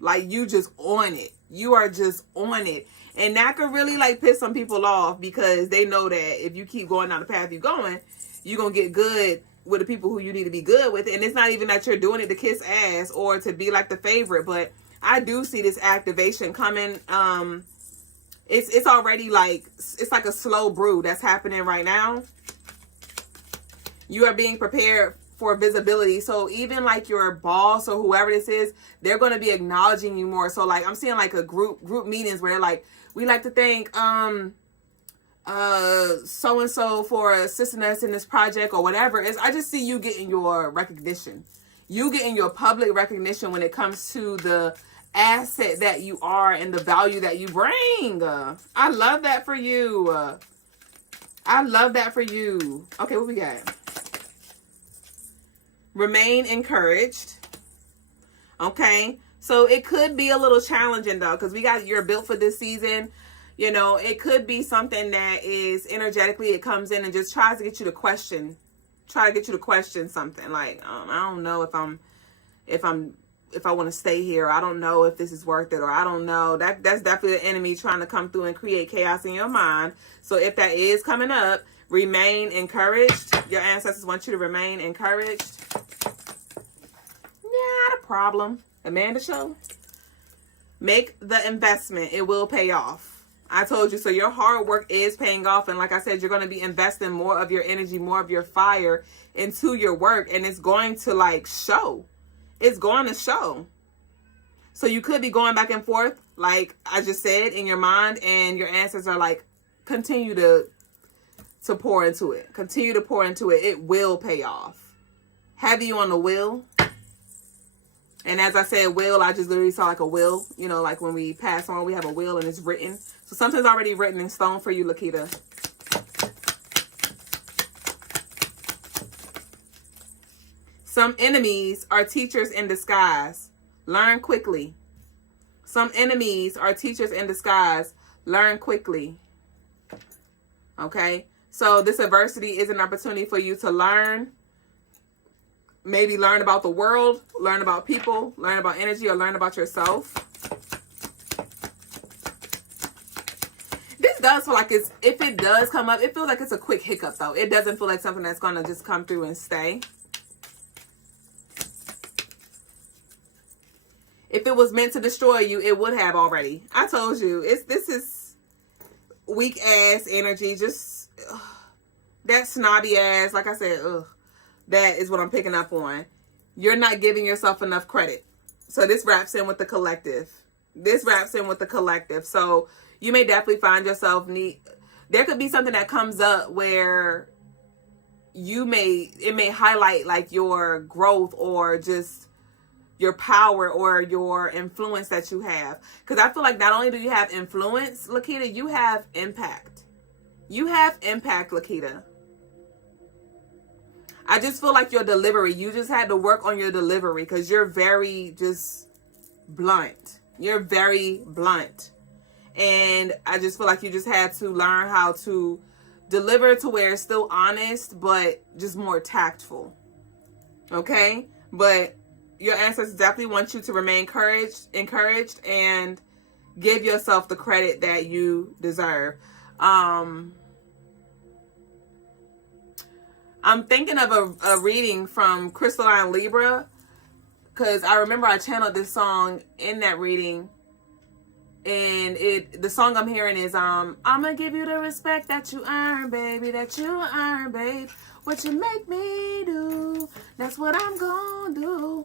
Like you just on it. You are just on it. And that could really like piss some people off, because they know that if you keep going down the path you're going, you're going to get good with the people who you need to be good with. And it's not even that you're doing it to kiss ass or to be like the favorite, but I do see this activation coming. It's already like, it's like a slow brew that's happening right now. You are being prepared for visibility. So even like your boss or whoever this is, they're going to be acknowledging you more. So like I'm seeing like a group meetings where like, we like to thank so-and-so for assisting us in this project or whatever. I just see you getting your recognition. You getting your public recognition when it comes to the asset that you are and the value that you bring. I love that for you. I love that for you. Okay, what we got? Remain encouraged. Okay, so it could be a little challenging though, because we got you're built for this season. You know, it could be something that is energetically, it comes in and just tries to get you to question. Try to get you to question something like, I don't know if I want to stay here. I don't know if this is worth it, or I don't know. That's definitely the enemy trying to come through and create chaos in your mind. So if that is coming up, remain encouraged. Your ancestors want you to remain encouraged. Not a problem. Amanda Show. Make the investment. It will pay off. I told you. So your hard work is paying off. And like I said, you're going to be investing more of your energy, more of your fire into your work. And it's going to like show. It's going to show. So you could be going back and forth, like I just said, in your mind. And your ancestors are like, continue to pour into it. Continue to pour into it. It will pay off. Have you on the will? And as I said, will, I just literally saw like a will. You know, like when we pass on, we have a will and it's written. So something's already written in stone for you, Lakita. Some enemies are teachers in disguise. Learn quickly. Some enemies are teachers in disguise. Learn quickly. Okay? So this adversity is an opportunity for you to learn. Maybe learn about the world, learn about people, learn about energy, or learn about yourself. This does feel like it's, if it does come up, it feels like it's a quick hiccup though. It doesn't feel like something that's going to just come through and stay. If it was meant to destroy you, it would have already. I told you, this is weak ass energy. Just that snobby ass, like I said, that is what I'm picking up on. You're not giving yourself enough credit. So this wraps in with the collective. So you may definitely find yourself there could be something that comes up where it may highlight like your growth or just your power or your influence that you have. Because I feel like not only do you have influence, Lakita, you have impact. You have impact, Lakita. I just feel like your delivery, you just had to work on your delivery because you're very just blunt. You're very blunt. And I just feel like you just had to learn how to deliver to where it's still honest, but just more tactful. Okay? But your ancestors definitely want you to remain encouraged, and give yourself the credit that you deserve. I'm thinking of a reading from Crystaline Libra, because I remember I channeled this song in that reading, and the song I'm hearing is I'm gonna give you the respect that you earn, baby, that you earn, babe. What you make me do, that's what I'm gonna do.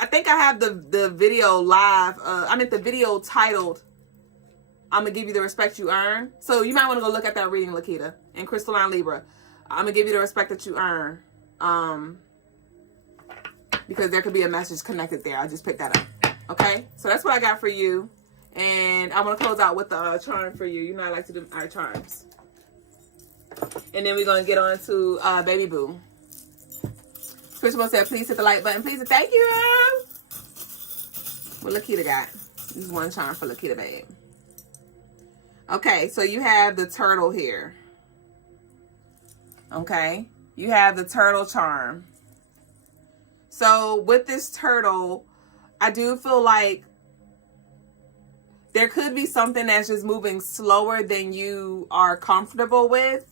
I think I have the video live. The video titled I'm gonna give you the respect you earn. So you might want to go look at that reading, Lakita, in Crystaline Libra. I'm going to give you the respect that you earn. Because there could be a message connected there. I just picked that up. Okay? So that's what I got for you. And I want to close out with a charm for you. You know I like to do our charms. And then we're going to get on to Baby Boo. Christmas said, please hit the like button. Please and thank you. What Lakita got? This is one charm for Lakita, babe. Okay, so you have the turtle here. Okay, you have the turtle charm. So with this turtle, I do feel like there could be something that's just moving slower than you are comfortable with,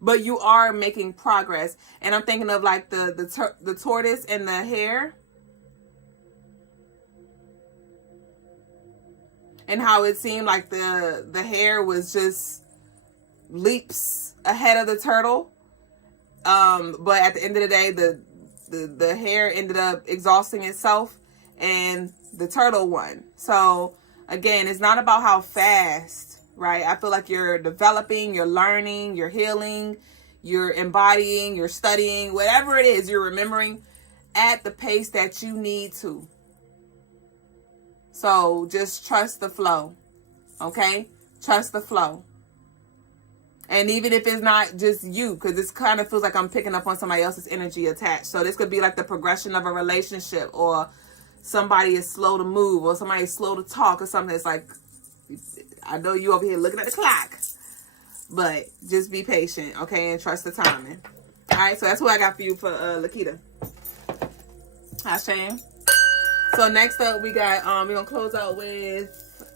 but you are making progress. And I'm thinking of like the tortoise and the hare, and how it seemed like the hare was just leaps ahead of the turtle. But at the end of the day, the hare ended up exhausting itself and the turtle won. So again, it's not about how fast, right? I feel like you're developing, you're learning, you're healing, you're embodying, you're studying, whatever it is, you're remembering at the pace that you need to. So just trust the flow, okay? Trust the flow. And even if it's not just you, because this kind of feels like I'm picking up on somebody else's energy attached. So this could be like the progression of a relationship, or somebody is slow to move, or somebody is slow to talk, or something. It's like, I know you over here looking at the clock, but just be patient, okay? And trust the timing. All right, so that's what I got for you for Lakita. Hi, Shane. So next up, we got, we're going to close out with,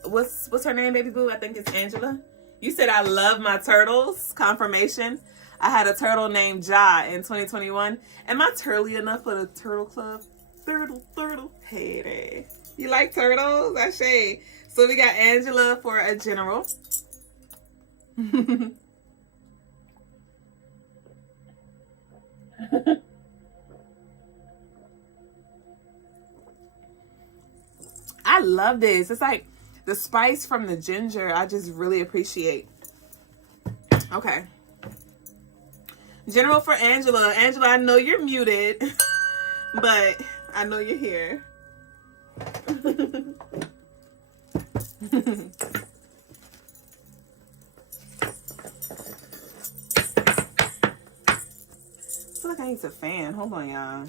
what's her name, baby boo? I think it's Angela. You said, I love my turtles. Confirmation. I had a turtle named Ja in 2021. Am I turtly enough for the turtle club? Turtle. Hey there. You like turtles? That's shade. So we got Angela for a general. I love this. It's like the spice from the ginger. I just really appreciate. Okay. General for Angela. Angela, I know you're muted, but I know you're here. I feel like I need a fan. Hold on, y'all.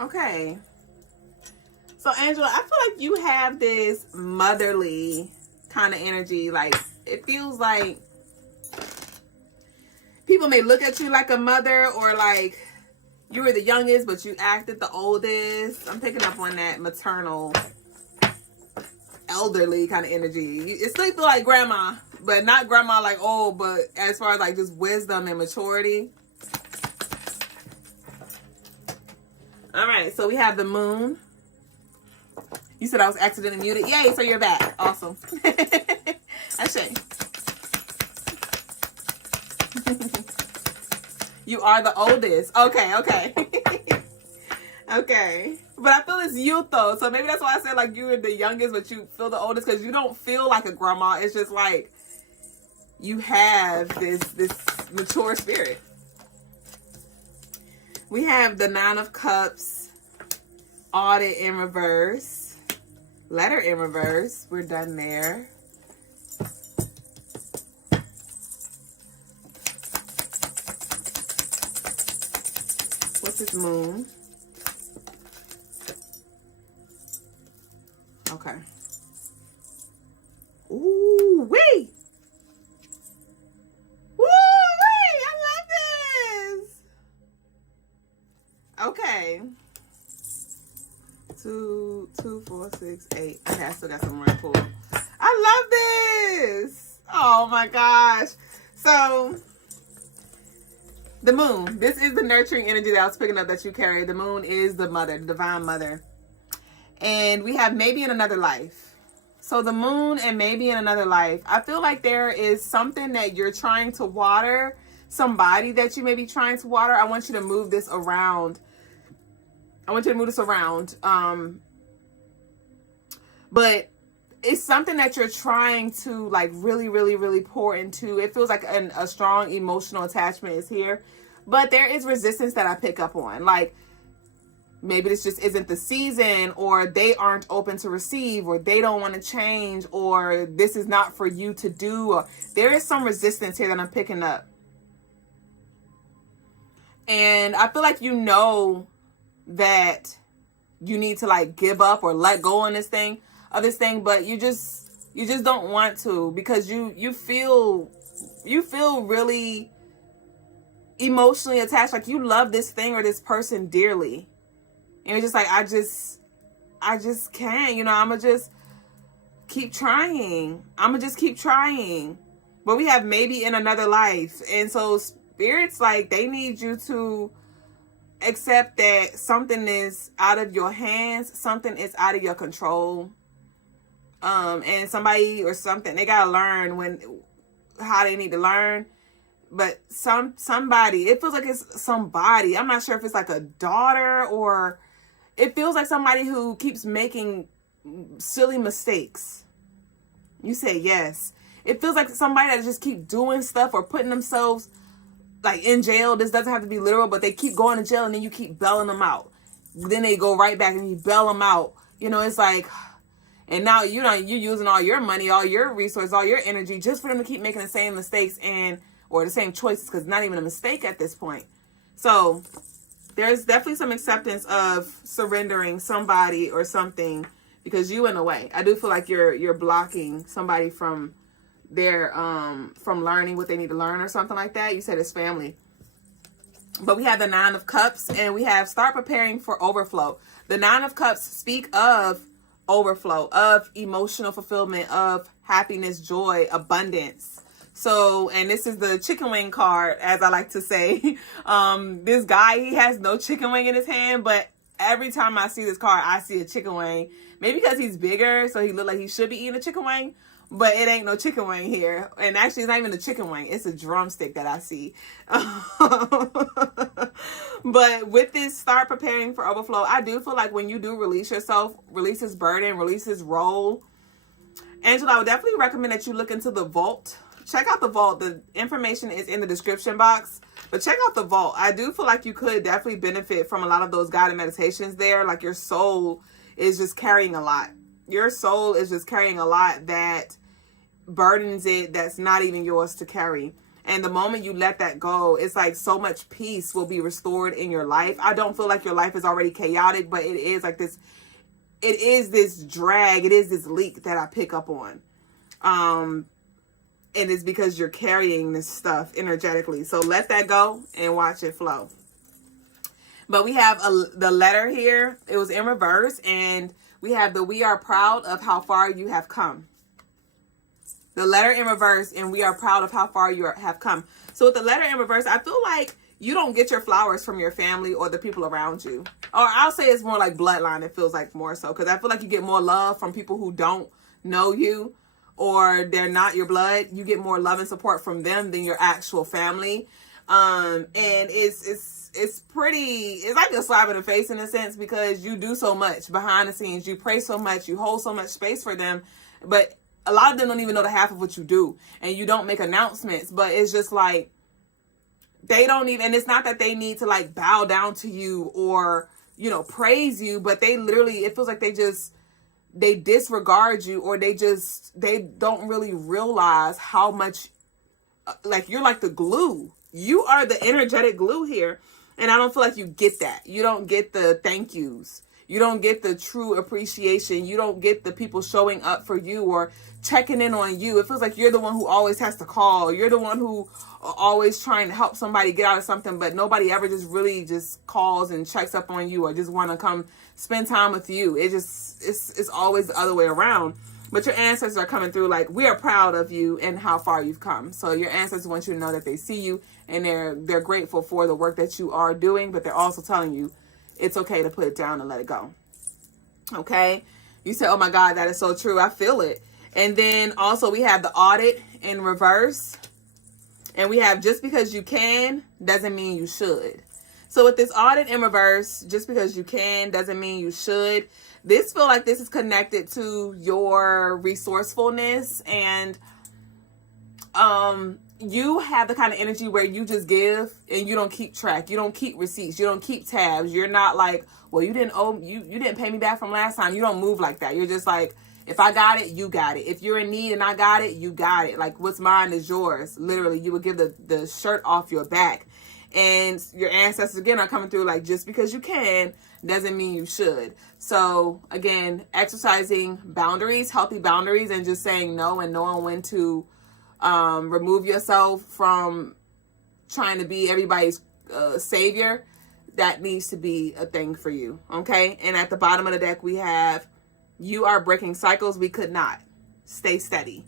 Okay. So, Angela, I feel like you have this motherly kind of energy. Like, it feels like people may look at you like a mother, or like you were the youngest, but you acted the oldest. I'm picking up on that maternal, elderly kind of energy. It still feel like grandma, but not grandma like old, but as far as like just wisdom and maturity. All right, so we have the moon. You said I was accidentally muted. Yay, so you're back. Awesome. Ashay. You are the oldest. Okay. Okay. But I feel it's youth though. So maybe that's why I said like you were the youngest, but you feel the oldest, because you don't feel like a grandma. It's just like you have this mature spirit. We have the 9 of Cups, audit in reverse, letter in reverse. We're done there. What's this moon? Okay. Ooh, wee! Okay. 2, 4, 6, 8. Okay, I still got some more to pull. I love this. Oh my gosh. So, the moon. This is the nurturing energy that I was picking up that you carry. The moon is the mother, the divine mother. And we have maybe in another life. So, the moon and maybe in another life. I feel like there is something that you're trying to water. Somebody that you may be trying to water. I want you to move this around. But it's something that you're trying to like really pour into. It feels like a strong emotional attachment is here, but there is resistance that I pick up on. Like maybe this just isn't the season, or they aren't open to receive, or they don't want to change, or this is not for you to do. Or there is some resistance here that I'm picking up. And I feel like you know that you need to like give up or let go on this thing, but you just don't want to, because you feel really emotionally attached. Like you love this thing or this person dearly. And it's just like, I just can't, you know, I'm going to just keep trying. But we have maybe in another life. And so spirits, like, they need you to accept that something is out of your hands. Something is out of your control. And somebody or something, they got to learn how they need to learn. But somebody, it feels like it's somebody. I'm not sure if it's like a daughter, or it feels like somebody who keeps making silly mistakes. You say yes. It feels like somebody that just keep doing stuff or putting themselves like in jail. This doesn't have to be literal, but they keep going to jail and then you keep bailing them out. Then they go right back and you bail them out. You know, it's like, and now you're using all your money, all your resources, all your energy just for them to keep making the same mistakes or the same choices, because it's not even a mistake at this point. So there's definitely some acceptance of surrendering somebody or something, because you in a way, I do feel like you're blocking somebody from their from learning what they need to learn or something like that. You said it's family. But we have the 9 of Cups, and we have start preparing for overflow. The 9 of Cups speak of overflow, of emotional fulfillment, of happiness, joy, abundance. So, and this is the chicken wing card, as I like to say. This guy, he has no chicken wing in his hand, but every time I see this card, I see a chicken wing. Maybe because he's bigger, so he look like he should be eating a chicken wing, but it ain't no chicken wing here. And actually, it's not even a chicken wing. It's a drumstick that I see. But with this start preparing for overflow, I do feel like when you do release yourself, release this burden, release this role, Angela, I would definitely recommend that you look into the vault. Check out the vault. The information is in the description box, but check out the vault. I do feel like you could definitely benefit from a lot of those guided meditations there. Like your soul is just carrying a lot. Your soul is just carrying a lot that burdens it, that's not even yours to carry. And the moment you let that go, it's like so much peace will be restored in your life. I don't feel like your life is already chaotic, but it is like this. It is this drag. It is this leak that I pick up on. And it's because you're carrying this stuff energetically. So let that go and watch it flow. But we have the letter here. It was in reverse. And we have the we are proud of how far you have come. The letter in reverse, and we are proud of how far you have come. So with the letter in reverse, I feel like you don't get your flowers from your family or the people around you. Or I'll say it's more like bloodline. It feels like more so. Because I feel like you get more love from people who don't know you, or they're not your blood. You get more love and support from them than your actual family. And it's pretty, it's like a slap in the face in a sense, because you do so much behind the scenes. You pray so much. You hold so much space for them. But a lot of them don't even know the half of what you do. And you don't make announcements. But it's just like, they don't even, and it's not that they need to like bow down to you or, you know, praise you. But they literally, it feels like they disregard you, or they don't really realize how much, like, you're like the glue. You are the energetic glue here. And I don't feel like you get that. You don't get the thank yous. You don't get the true appreciation. You don't get the people showing up for you or checking in on you. It feels like you're the one who always has to call. You're the one who always trying to help somebody get out of something, but nobody ever just really just calls and checks up on you or just want to come spend time with you. It's always the other way around. But your ancestors are coming through like, we are proud of you and how far you've come. So your ancestors want you to know that they see you and they're grateful for the work that you are doing, but they're also telling you it's okay to put it down and let it go. Okay? You say, oh my God, that is so true. I feel it. And then also we have the audit in reverse. And we have just because you can doesn't mean you should. So with this audit in reverse, just because you can doesn't mean you should. This feel like this is connected to your resourcefulness, and you have the kind of energy where you just give and you don't keep track. You don't keep receipts. You don't keep tabs. You're not like, well, you didn't pay me back from last time. You don't move like that. You're just like, if I got it, you got it. If you're in need and I got it, you got it. Like, what's mine is yours. Literally, you would give the shirt off your back. And your ancestors, again, are coming through like, just because you can doesn't mean you should. So, again, exercising boundaries, healthy boundaries, and just saying no and knowing when to remove yourself from trying to be everybody's savior, that needs to be a thing for you. Okay. And at the bottom of the deck, we have, you are breaking cycles we could not. Stay steady.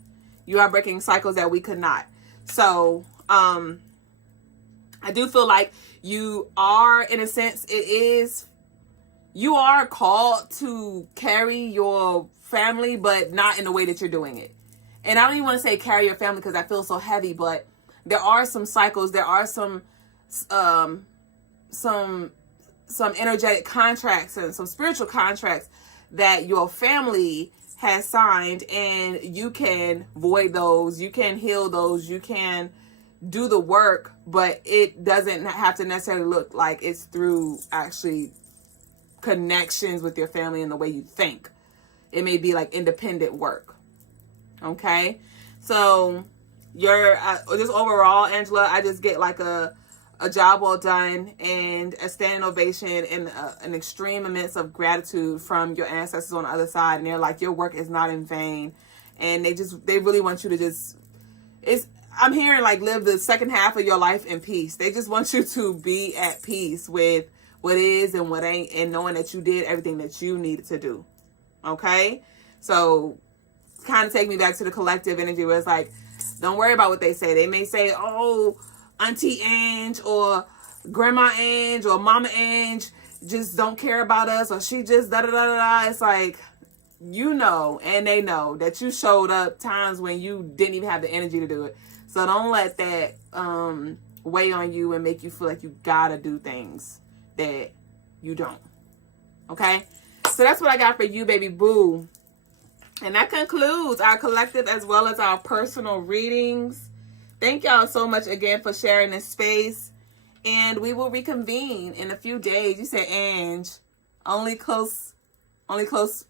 You are breaking cycles that we could not. So, I do feel like you are, in a sense, you are called to carry your family, but not in the way that you're doing it. And I don't even want to say carry your family because I feel so heavy, but there are some cycles, there are some energetic contracts and some spiritual contracts that your family has signed, and you can void those, you can heal those, you can do the work, but it doesn't have to necessarily look like it's through actually connections with your family in the way you think. It may be like independent work. Okay. So you're just overall, Angela, I just get like a job well done and a standing ovation and an extreme immense of gratitude from your ancestors on the other side. And they're like, your work is not in vain. And they really want you to just, I'm hearing like live the second half of your life in peace. They just want you to be at peace with what is and what ain't, and knowing that you did everything that you needed to do. Okay. So kind of take me back to the collective energy where it's like, don't worry about what they say. They may say, oh, Auntie Ange or Grandma Ange or Mama Ange just don't care about us, or she just da da da da da. It's like, you know, and they know that you showed up times when you didn't even have the energy to do it. So don't let that weigh on you and make you feel like you gotta do things that you don't. Okay? So that's what I got for you, baby boo. And that concludes our collective as well as our personal readings. Thank y'all so much again for sharing this space. And we will reconvene in a few days. You said, Ange, only close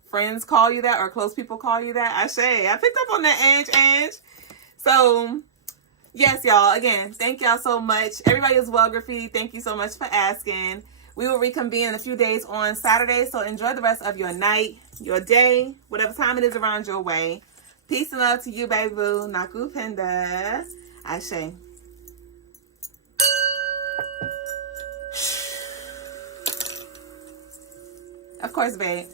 friends call you that, or close people call you that? I picked up on that, Ange. So, yes, y'all. Again, thank y'all so much. Everybody is well, Graffiti. Thank you so much for asking. We will reconvene in a few days on Saturday. So enjoy the rest of your night, your day, whatever time it is around your way. Peace and love to you, baby boo. Nakupenda. Ashe. Of course, babe.